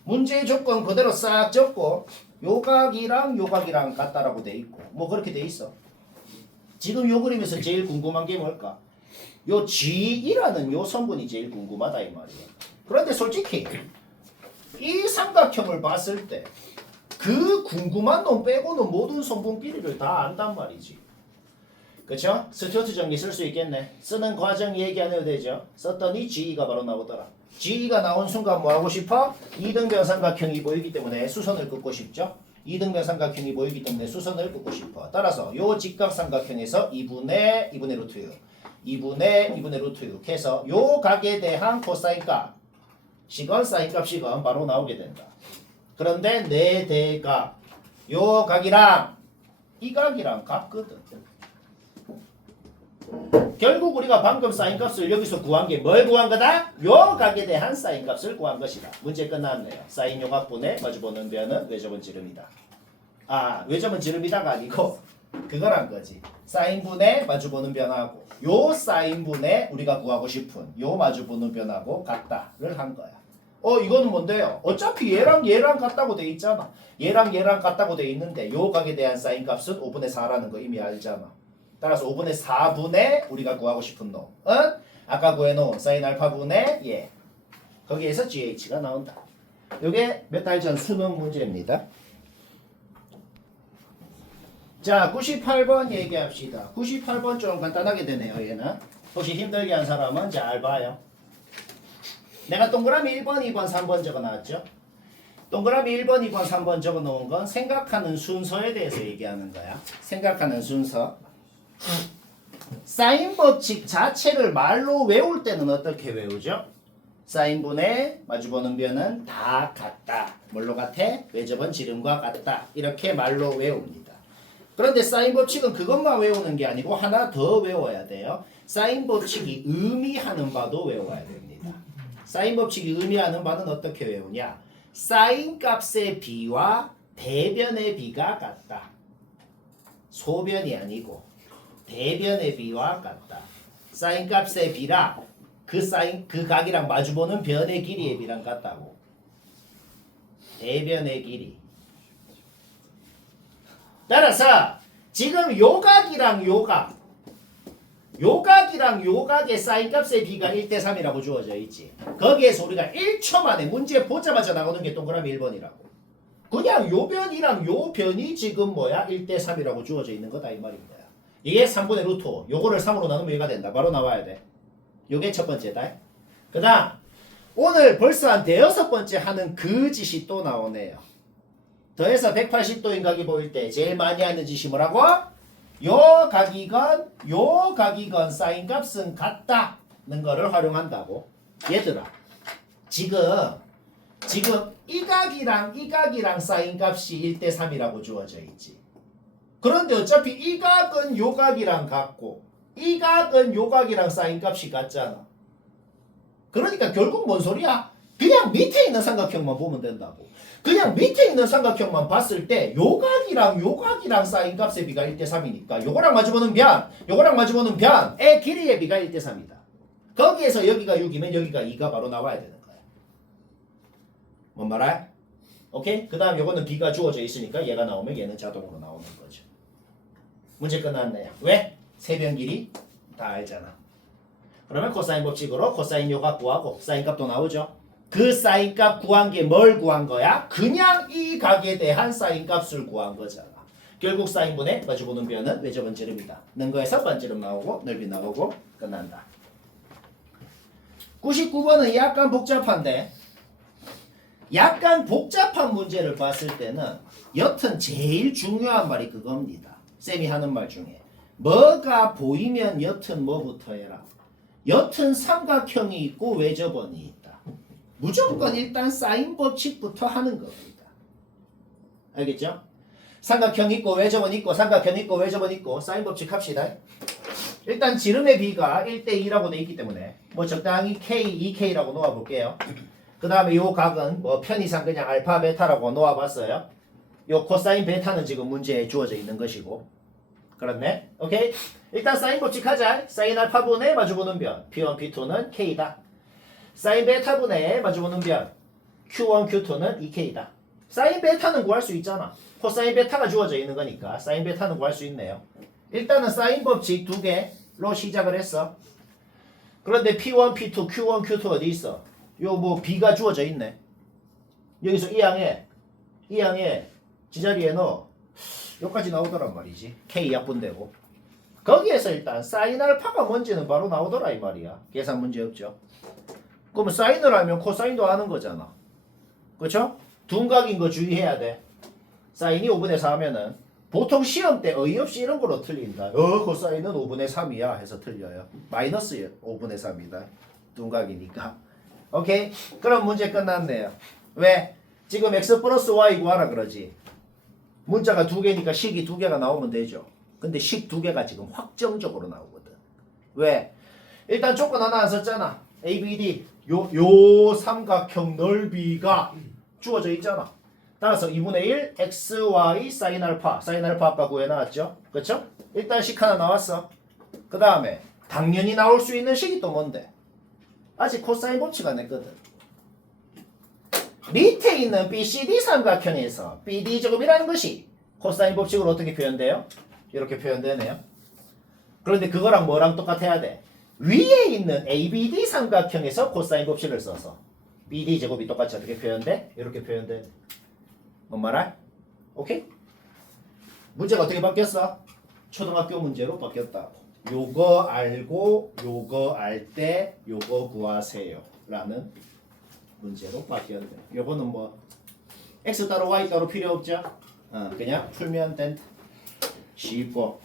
문제의 조건 그대로 싹 적고 요각이랑 요각이랑 같다라고 돼 있고 뭐 그렇게 돼 있어. 지금 요 그림에서 제일 궁금한 게 뭘까? 요 G이라는 요 성분이 제일 궁금하다 이 말이야. 그런데 솔직히 이 삼각형을 봤을 때 그 궁금한 놈 빼고는 모든 성분끼리를 다 안단 말이지. 그쵸? 스튜어트 정리 쓸 수 있겠네. 쓰는 과정 얘기 안 해도 되죠. 썼더니 G가 바로 나오더라. G가 나온 순간 뭐 하고 싶어? 이등변 삼각형이 보이기 때문에 수선을 긋고 싶죠. 이등변 삼각형이 보이기 때문에 수선을 긋고 싶어. 따라서 요 직각 삼각형에서 2분의 루트 6 2분의 루트 6 해서 요 각에 대한 코사인 값 시건 사인 값 시건 바로 나오게 된다. 그런데 내 대각 요 각이랑 이 각이랑 같거든. 결국 우리가 방금 사인 값을 여기서 구한 게 뭘 구한 거다? 요 각에 대한 사인 값을 구한 것이다. 문제 끝났네요. 사인 요각분의 마주보는 변은 외접은 지름이다. 아 외접은 지름이다가 아니고 그거란 거지. 사인분의 마주보는 변하고 요 사인분의 우리가 구하고 싶은 요 마주보는 변하고 같다를 한 거야. 이거는 뭔데요? 어차피 얘랑 같다고 돼 있잖아. 얘랑 같다고 돼 있는데 요 각에 대한 사인 값은 5분의 4라는 거 이미 알잖아. 따라서 5분의 4분의 우리가 구하고 싶은 놈은 아까 구해놓은 사인 알파분의 얘 거기에서 GH가 나온다. 요게 몇 달 전 수능 문제입니다. 자 98번 얘기합시다. 98번 좀 간단하게 되네요. 얘는 혹시 힘들게 한 사람은 잘 봐요. 내가 동그라미 1번, 2번, 3번 적어놨죠. 동그라미 1번, 2번, 3번 적어놓은 건 생각하는 순서에 대해서 얘기하는 거야. 생각하는 순서. 사인 법칙 자체를 말로 외울 때는 어떻게 외우죠? 사인분의 마주보는 변은 다 같다. 뭘로 같아? 외접은 지름과 같다. 이렇게 말로 외웁니다. 그런데 사인 법칙은 그것만 외우는 게 아니고 하나 더 외워야 돼요. 사인 법칙이 의미하는 바도 외워야 됩니다. 사인 법칙이 의미하는 바는 어떻게 외우냐? 사인 값의 비와 대변의 비가 같다. 소변이 아니고 대변의 비와 같다. 사인 값의 비랑 그 각이랑 마주보는 변의 길이의 비랑 같다고. 대변의 길이. 따라서 지금 요각이랑 요각의 사인값의 비가 1대3이라고 주어져 있지. 거기에서 우리가 1초 만에 문제 보자마자 나오는 게 동그라미 1번이라고. 그냥 요 변이랑 요 변이 지금 뭐야? 1대3이라고 주어져 있는 거다 이 말입니다. 이게 3분의 루트 5. 요거를 3으로 나누면 얘가 된다. 바로 나와야 돼. 요게 첫 번째다. 그 다음 오늘 벌써 한 대여섯 번째 하는 그 짓이 또 나오네요. 더해서 180도인 각이 보일 때 제일 많이 하는 짓이 뭐라고? 요 각이건 사인 값은 같다는 거를 활용한다고. 얘들아 지금 이 각이랑 사인 값이 1대3이라고 주어져 있지. 그런데 어차피 이 각은 요 각이랑 같고 이 각은 요 각이랑 사인 값이 같잖아. 그러니까 결국 뭔 소리야? 그냥 밑에 있는 삼각형만 보면 된다고. 그냥 밑에 있는 삼각형만 봤을 때 요각이랑 사인 값의 비가 1대3이니까 요거랑 마주보는 변의 길이의 비가 1대3이다. 거기에서 여기가 6이면 여기가 2가 바로 나와야 되는 거야. 뭔 말이야? 오케이? 그 다음 요거는 비가 주어져 있으니까 얘가 나오면 얘는 자동으로 나오는 거죠. 문제 끝났네요. 왜? 세변 길이 다 알잖아. 그러면 코사인 법칙으로 코사인 요각 구하고 사인 값도 나오죠. 그 사인 값 구한 게 뭘 구한 거야? 그냥 이 각에 대한 사인 값을 구한 거잖아. 결국 사인분의 마주보는 변은 외접은 지름이다. 는 거에서 반지름 나오고 넓이 나오고 끝난다. 99번은 약간 복잡한데 약간 복잡한 문제를 봤을 때는 여튼 제일 중요한 말이 그겁니다. 쌤이 하는 말 중에 뭐가 보이면 여튼 뭐부터 해라. 여튼 삼각형이 있고 외접원이 있다. 무조건 일단 사인 법칙부터 하는 겁니다. 알겠죠? 삼각형 있고 외접원 있고 삼각형 있고 외접원 있고 사인 법칙 합시다. 일단 지름의 비가 1대2라고 돼 있기 때문에 뭐 적당히 K, 2K라고 놓아볼게요. 그 다음에 요 각은 뭐 편의상 그냥 알파, 베타라고 놓아봤어요. 요 코사인 베타는 지금 문제에 주어져 있는 것이고. 그렇네? 오케이? 일단 사인 법칙 하자. 사인 알파분의 마주보는 변 P1, P2는 K다. 사인 베타분의 마주보는 변 Q1, Q2는 2K다. 사인 베타는 구할 수 있잖아. 코사인 베타가 주어져 있는 거니까 사인 베타는 구할 수 있네요. 일단은 사인 법칙 두 개로 시작을 했어. 그런데 P1, P2, Q1, Q2 어디 있어? 요 뭐 B가 주어져 있네. 여기서 이 항에 지자리에 넣어. 여기까지 나오더란 말이지. K 약분되고. 거기에서 일단 사인 알파가 뭔지는 바로 나오더라 이 말이야. 계산 문제 없죠. 그러면 사인을 알면 코사인도 아는 거잖아. 그렇죠? 둔각인 거 주의해야 돼. 사인이 5분의 4 하면은 보통 시험 때 어이없이 이런 걸로 틀린다. 코사인은 5분의 3이야 해서 틀려요. 마이너스 5분의 3이다. 둔각이니까. 오케이? 그럼 문제 끝났네요. 왜? 지금 x 플러스 y 구하라 그러지. 문자가 두 개니까 식이 두 개가 나오면 되죠. 근데 식 두 개가 지금 확정적으로 나오거든. 왜? 일단 조건 하나 안 썼잖아. ABD 요 삼각형 넓이가 주어져 있잖아. 따라서 2분의 1 XY 사인 알파 아까 구해놨죠? 그쵸? 일단 식 하나 나왔어. 그 다음에 당연히 나올 수 있는 식이 또 뭔데? 아직 코사인 법칙 안 했거든. 밑에 있는 BCD 삼각형에서 BD제곱이라는 것이 코사인 법칙으로 어떻게 표현돼요? 이렇게 표현되네요. 그런데 그거랑 뭐랑 똑같아야 돼? 위에 있는 ABD 삼각형에서 코사인 법칙을 써서 BD제곱이 똑같이 어떻게 표현돼? 이렇게 표현돼. 뭔 말할? 오케이? 문제가 어떻게 바뀌었어? 초등학교 문제로 바뀌었다고. 요거 알고 요거 알 때 요거 구하세요 라는 문제로 바뀌었네. 요거는 뭐 X 따로 Y 따로 필요 없죠? 그냥 풀면 된다. 쉽고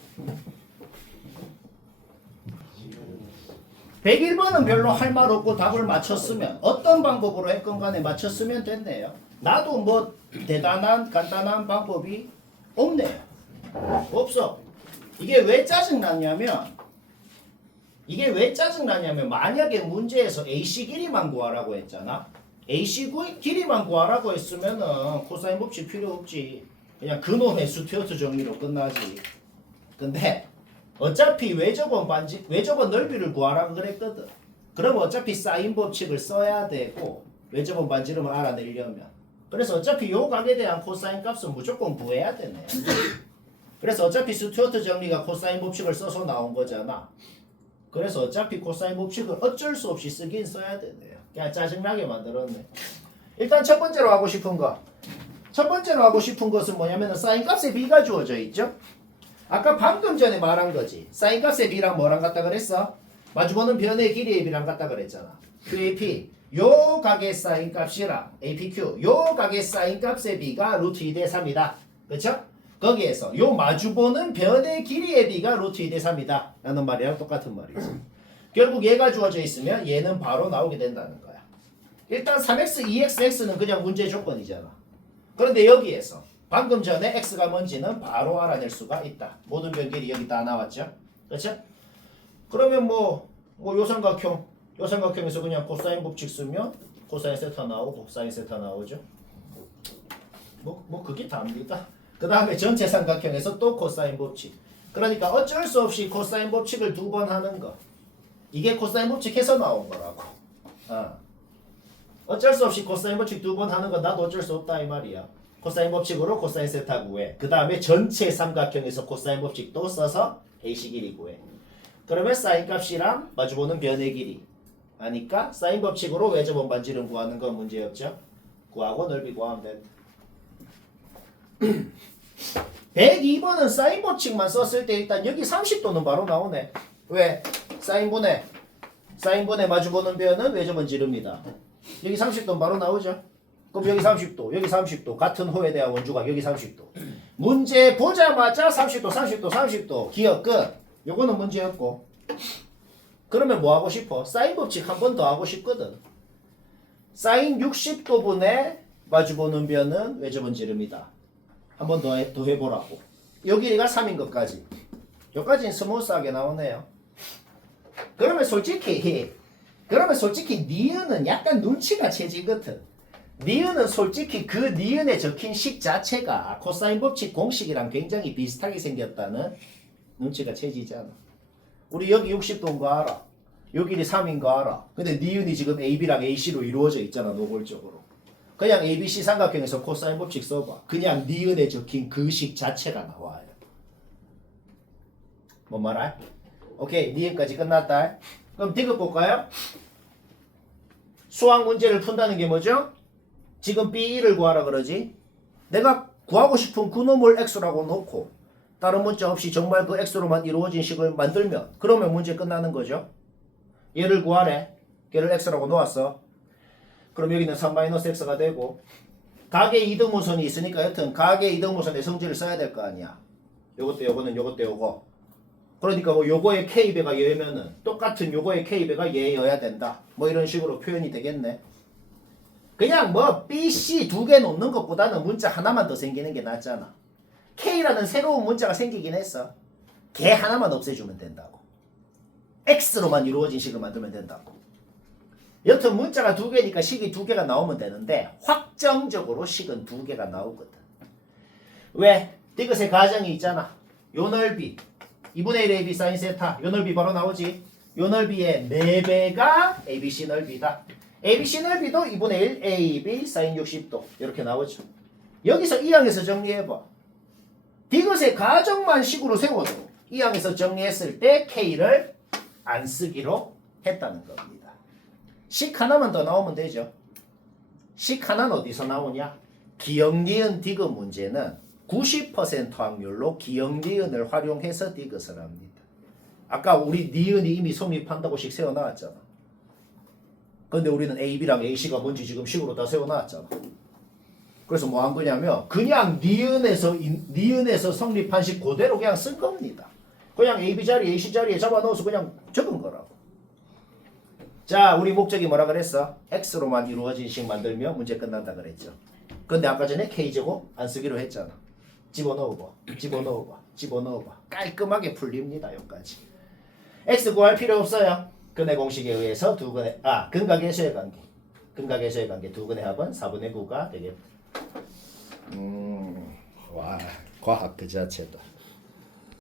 101번은 별로 할 말 없고 답을 맞췄으면 어떤 방법으로 했건 간에 맞췄으면 됐네요. 나도 뭐 대단한 간단한 방법이 없네요. 없어. 이게 왜 짜증나냐면 만약에 문제에서 AC 길이만 구하라고 했잖아. AC 길이만 구하라고 했으면은 코사인 법칙 필요 없지. 그냥 근원의 스튜어트 정리로 끝나지. 근데 어차피 외접원 넓이를 구하라고 그랬거든. 그럼 어차피 사인 법칙을 써야 되고 외접원 반지름을 알아내려면. 그래서 어차피 요 각에 대한 코사인 값은 무조건 구해야 되네. 그래서 어차피 스튜어트 정리가 코사인 법칙을 써서 나온 거잖아. 그래서 어차피 코사인 법칙을 어쩔 수 없이 쓰긴 써야 되네요. 그냥 짜증나게 만들었네. 일단 첫 번째로 하고 싶은 것은 뭐냐면 사인 값의 b가 주어져 있죠. 아까 방금 전에 말한 거지. 사인 값의 b랑 뭐랑 같다 그랬어? 마주보는 변의 길이의 b랑 같다 그랬잖아. QAP 요 각의 사인 값이랑 APQ 요 각의 사인 값의 b가 루트 2대 3이다. 그쵸? 거기에서 요 마주보는 변의 길이의 b가 루트 2대 3이다 라는 말이랑 똑같은 말이지. 결국 얘가 주어져 있으면 얘는 바로 나오게 된다는 거야. 일단 3x, 2x는 그냥 문제 조건이잖아. 그런데 여기에서 방금 전에 x가 뭔지는 바로 알아낼 수가 있다. 모든 변길이 여기 다 나왔죠. 그렇죠? 그러면 요삼각형에서 그냥 코사인 법칙 쓰면 코사인 세타 나오고 사인 세타 나오죠. 그게 답니다. 그 다음에 전체 삼각형에서 또 코사인 법칙. 그러니까 어쩔 수 없이 코사인 법칙을 2번 하는 거. 이게 코사인 법칙에서 나온 거라고. 어쩔 수 없이 코사인 법칙 2번 하는 건 나도 어쩔 수 없다 이 말이야. 코사인 법칙으로 코사인 세타 구해. 그 다음에 전체 삼각형에서 코사인 법칙 또 써서 AC 길이 구해. 그러면 사인 값이랑 마주보는 변의 길이 하니까 사인 법칙으로 외접원 반지름 구하는 건 문제없죠. 구하고 넓이 구하면 된다. 102번은 사인 법칙만 썼을 때 일단 여기 30도는 바로 나오네. 왜? 사인분의 마주보는 변은 외접원 지릅니다. 여기 30도는 바로 나오죠. 그럼 여기 30도 같은 호에 대한 원주각 여기 30도. 문제 보자마자 30도 기억 끝. 요거는 문제였고. 그러면 뭐 하고 싶어? 사인 법칙 한 번 더 하고 싶거든. 사인 60도분의 마주보는 변은 외접원 지릅니다. 한 번 더 해보라고. 요 길이가 3인 것까지. 여기까지는 스무스하게 나오네요. 그러면 솔직히 니은은 약간 눈치가 채지거든. 니은은 솔직히 그 니은에 적힌 식 자체가 코사인 법칙 공식이랑 굉장히 비슷하게 생겼다는 눈치가 채지잖아. 우리 여기 60도인 거 알아. 요 길이 3인 거 알아. 근데 니은이 지금 AB랑 AC로 이루어져 있잖아, 노골적으로. 그냥 ABC 삼각형에서 코사인 법칙 써봐. 그냥 니은에 적힌 그 식 자체가 나와요. 뭔 말할? 오케이, 니은까지 끝났다. 그럼 디귿 볼까요? 수학 문제를 푼다는 게 뭐죠? 지금 B1을 구하라 그러지? 내가 구하고 싶은 그놈을 X라고 놓고 다른 문자 없이 정말 그 X로만 이루어진 식을 만들면 그러면 문제 끝나는 거죠. 얘를 구하래. 걔를 X라고 놓았어. 그럼 여기는 3-X가 되고 각의 이등분선이 있으니까 여튼 각의 이등분선의 성질을 써야 될 거 아니야. 요것도 요거. 그러니까 뭐 요거의 K배가 얘면은 똑같은 요거의 K배가 얘여야 된다. 뭐 이런 식으로 표현이 되겠네. 그냥 뭐 B, C 2개 놓는 것보다는 문자 하나만 더 생기는 게 낫잖아. K라는 새로운 문자가 생기긴 했어. 걔 하나만 없애주면 된다고. X로만 이루어진 식을 만들면 된다고. 여튼 문자가 2개니까 식이 2개가 나오면 되는데 확정적으로 식은 2개가 나오거든. 왜? 디귿의 가정이 있잖아. 요 넓이 2분의 1 AB 사인 세타 요 넓이 바로 나오지. 요 넓이의 4배가 ABC 넓이다. ABC 넓이도 2분의 1 AB 사인 60도 이렇게 나오죠. 여기서 이 항에서 정리해봐. 디귿의 가정만 식으로 세워도 이 항에서 정리했을 때 K를 안 쓰기로 했다는 겁니다. 식 하나만 더 나오면 되죠. 식 하나는 어디서 나오냐? 기역, 니은, 디귿 문제는 90% 확률로 기역, 니은을 활용해서 디귿을 합니다. 아까 우리 니은이 이미 성립한다고 식 세워놨잖아. 근데 우리는 AB랑 AC가 뭔지 지금 식으로 다 세워놨잖아. 그래서 뭐 한 거냐면 그냥 니은에서 성립한 식 그대로 그냥 쓴 겁니다. 그냥 AB 자리, AC 자리에 잡아넣어서 그냥 적은 거라고. 자, 우리 목적이 뭐라 그랬어? X로만 이루어진 식 만들면 문제 끝난다 그랬죠. 근데 아까 전에 K제곱 안 쓰기로 했잖아. 집어넣어봐. 집어넣어봐. 깔끔하게 풀립니다. 여기까지. x 구할 필요 없어요. 근의 공식에 의해서 두 근의 근각계수의 관계. 근각계수의 관계 두 근의 합은 4분의 9가 되겠다. 와 과학 그 자체다.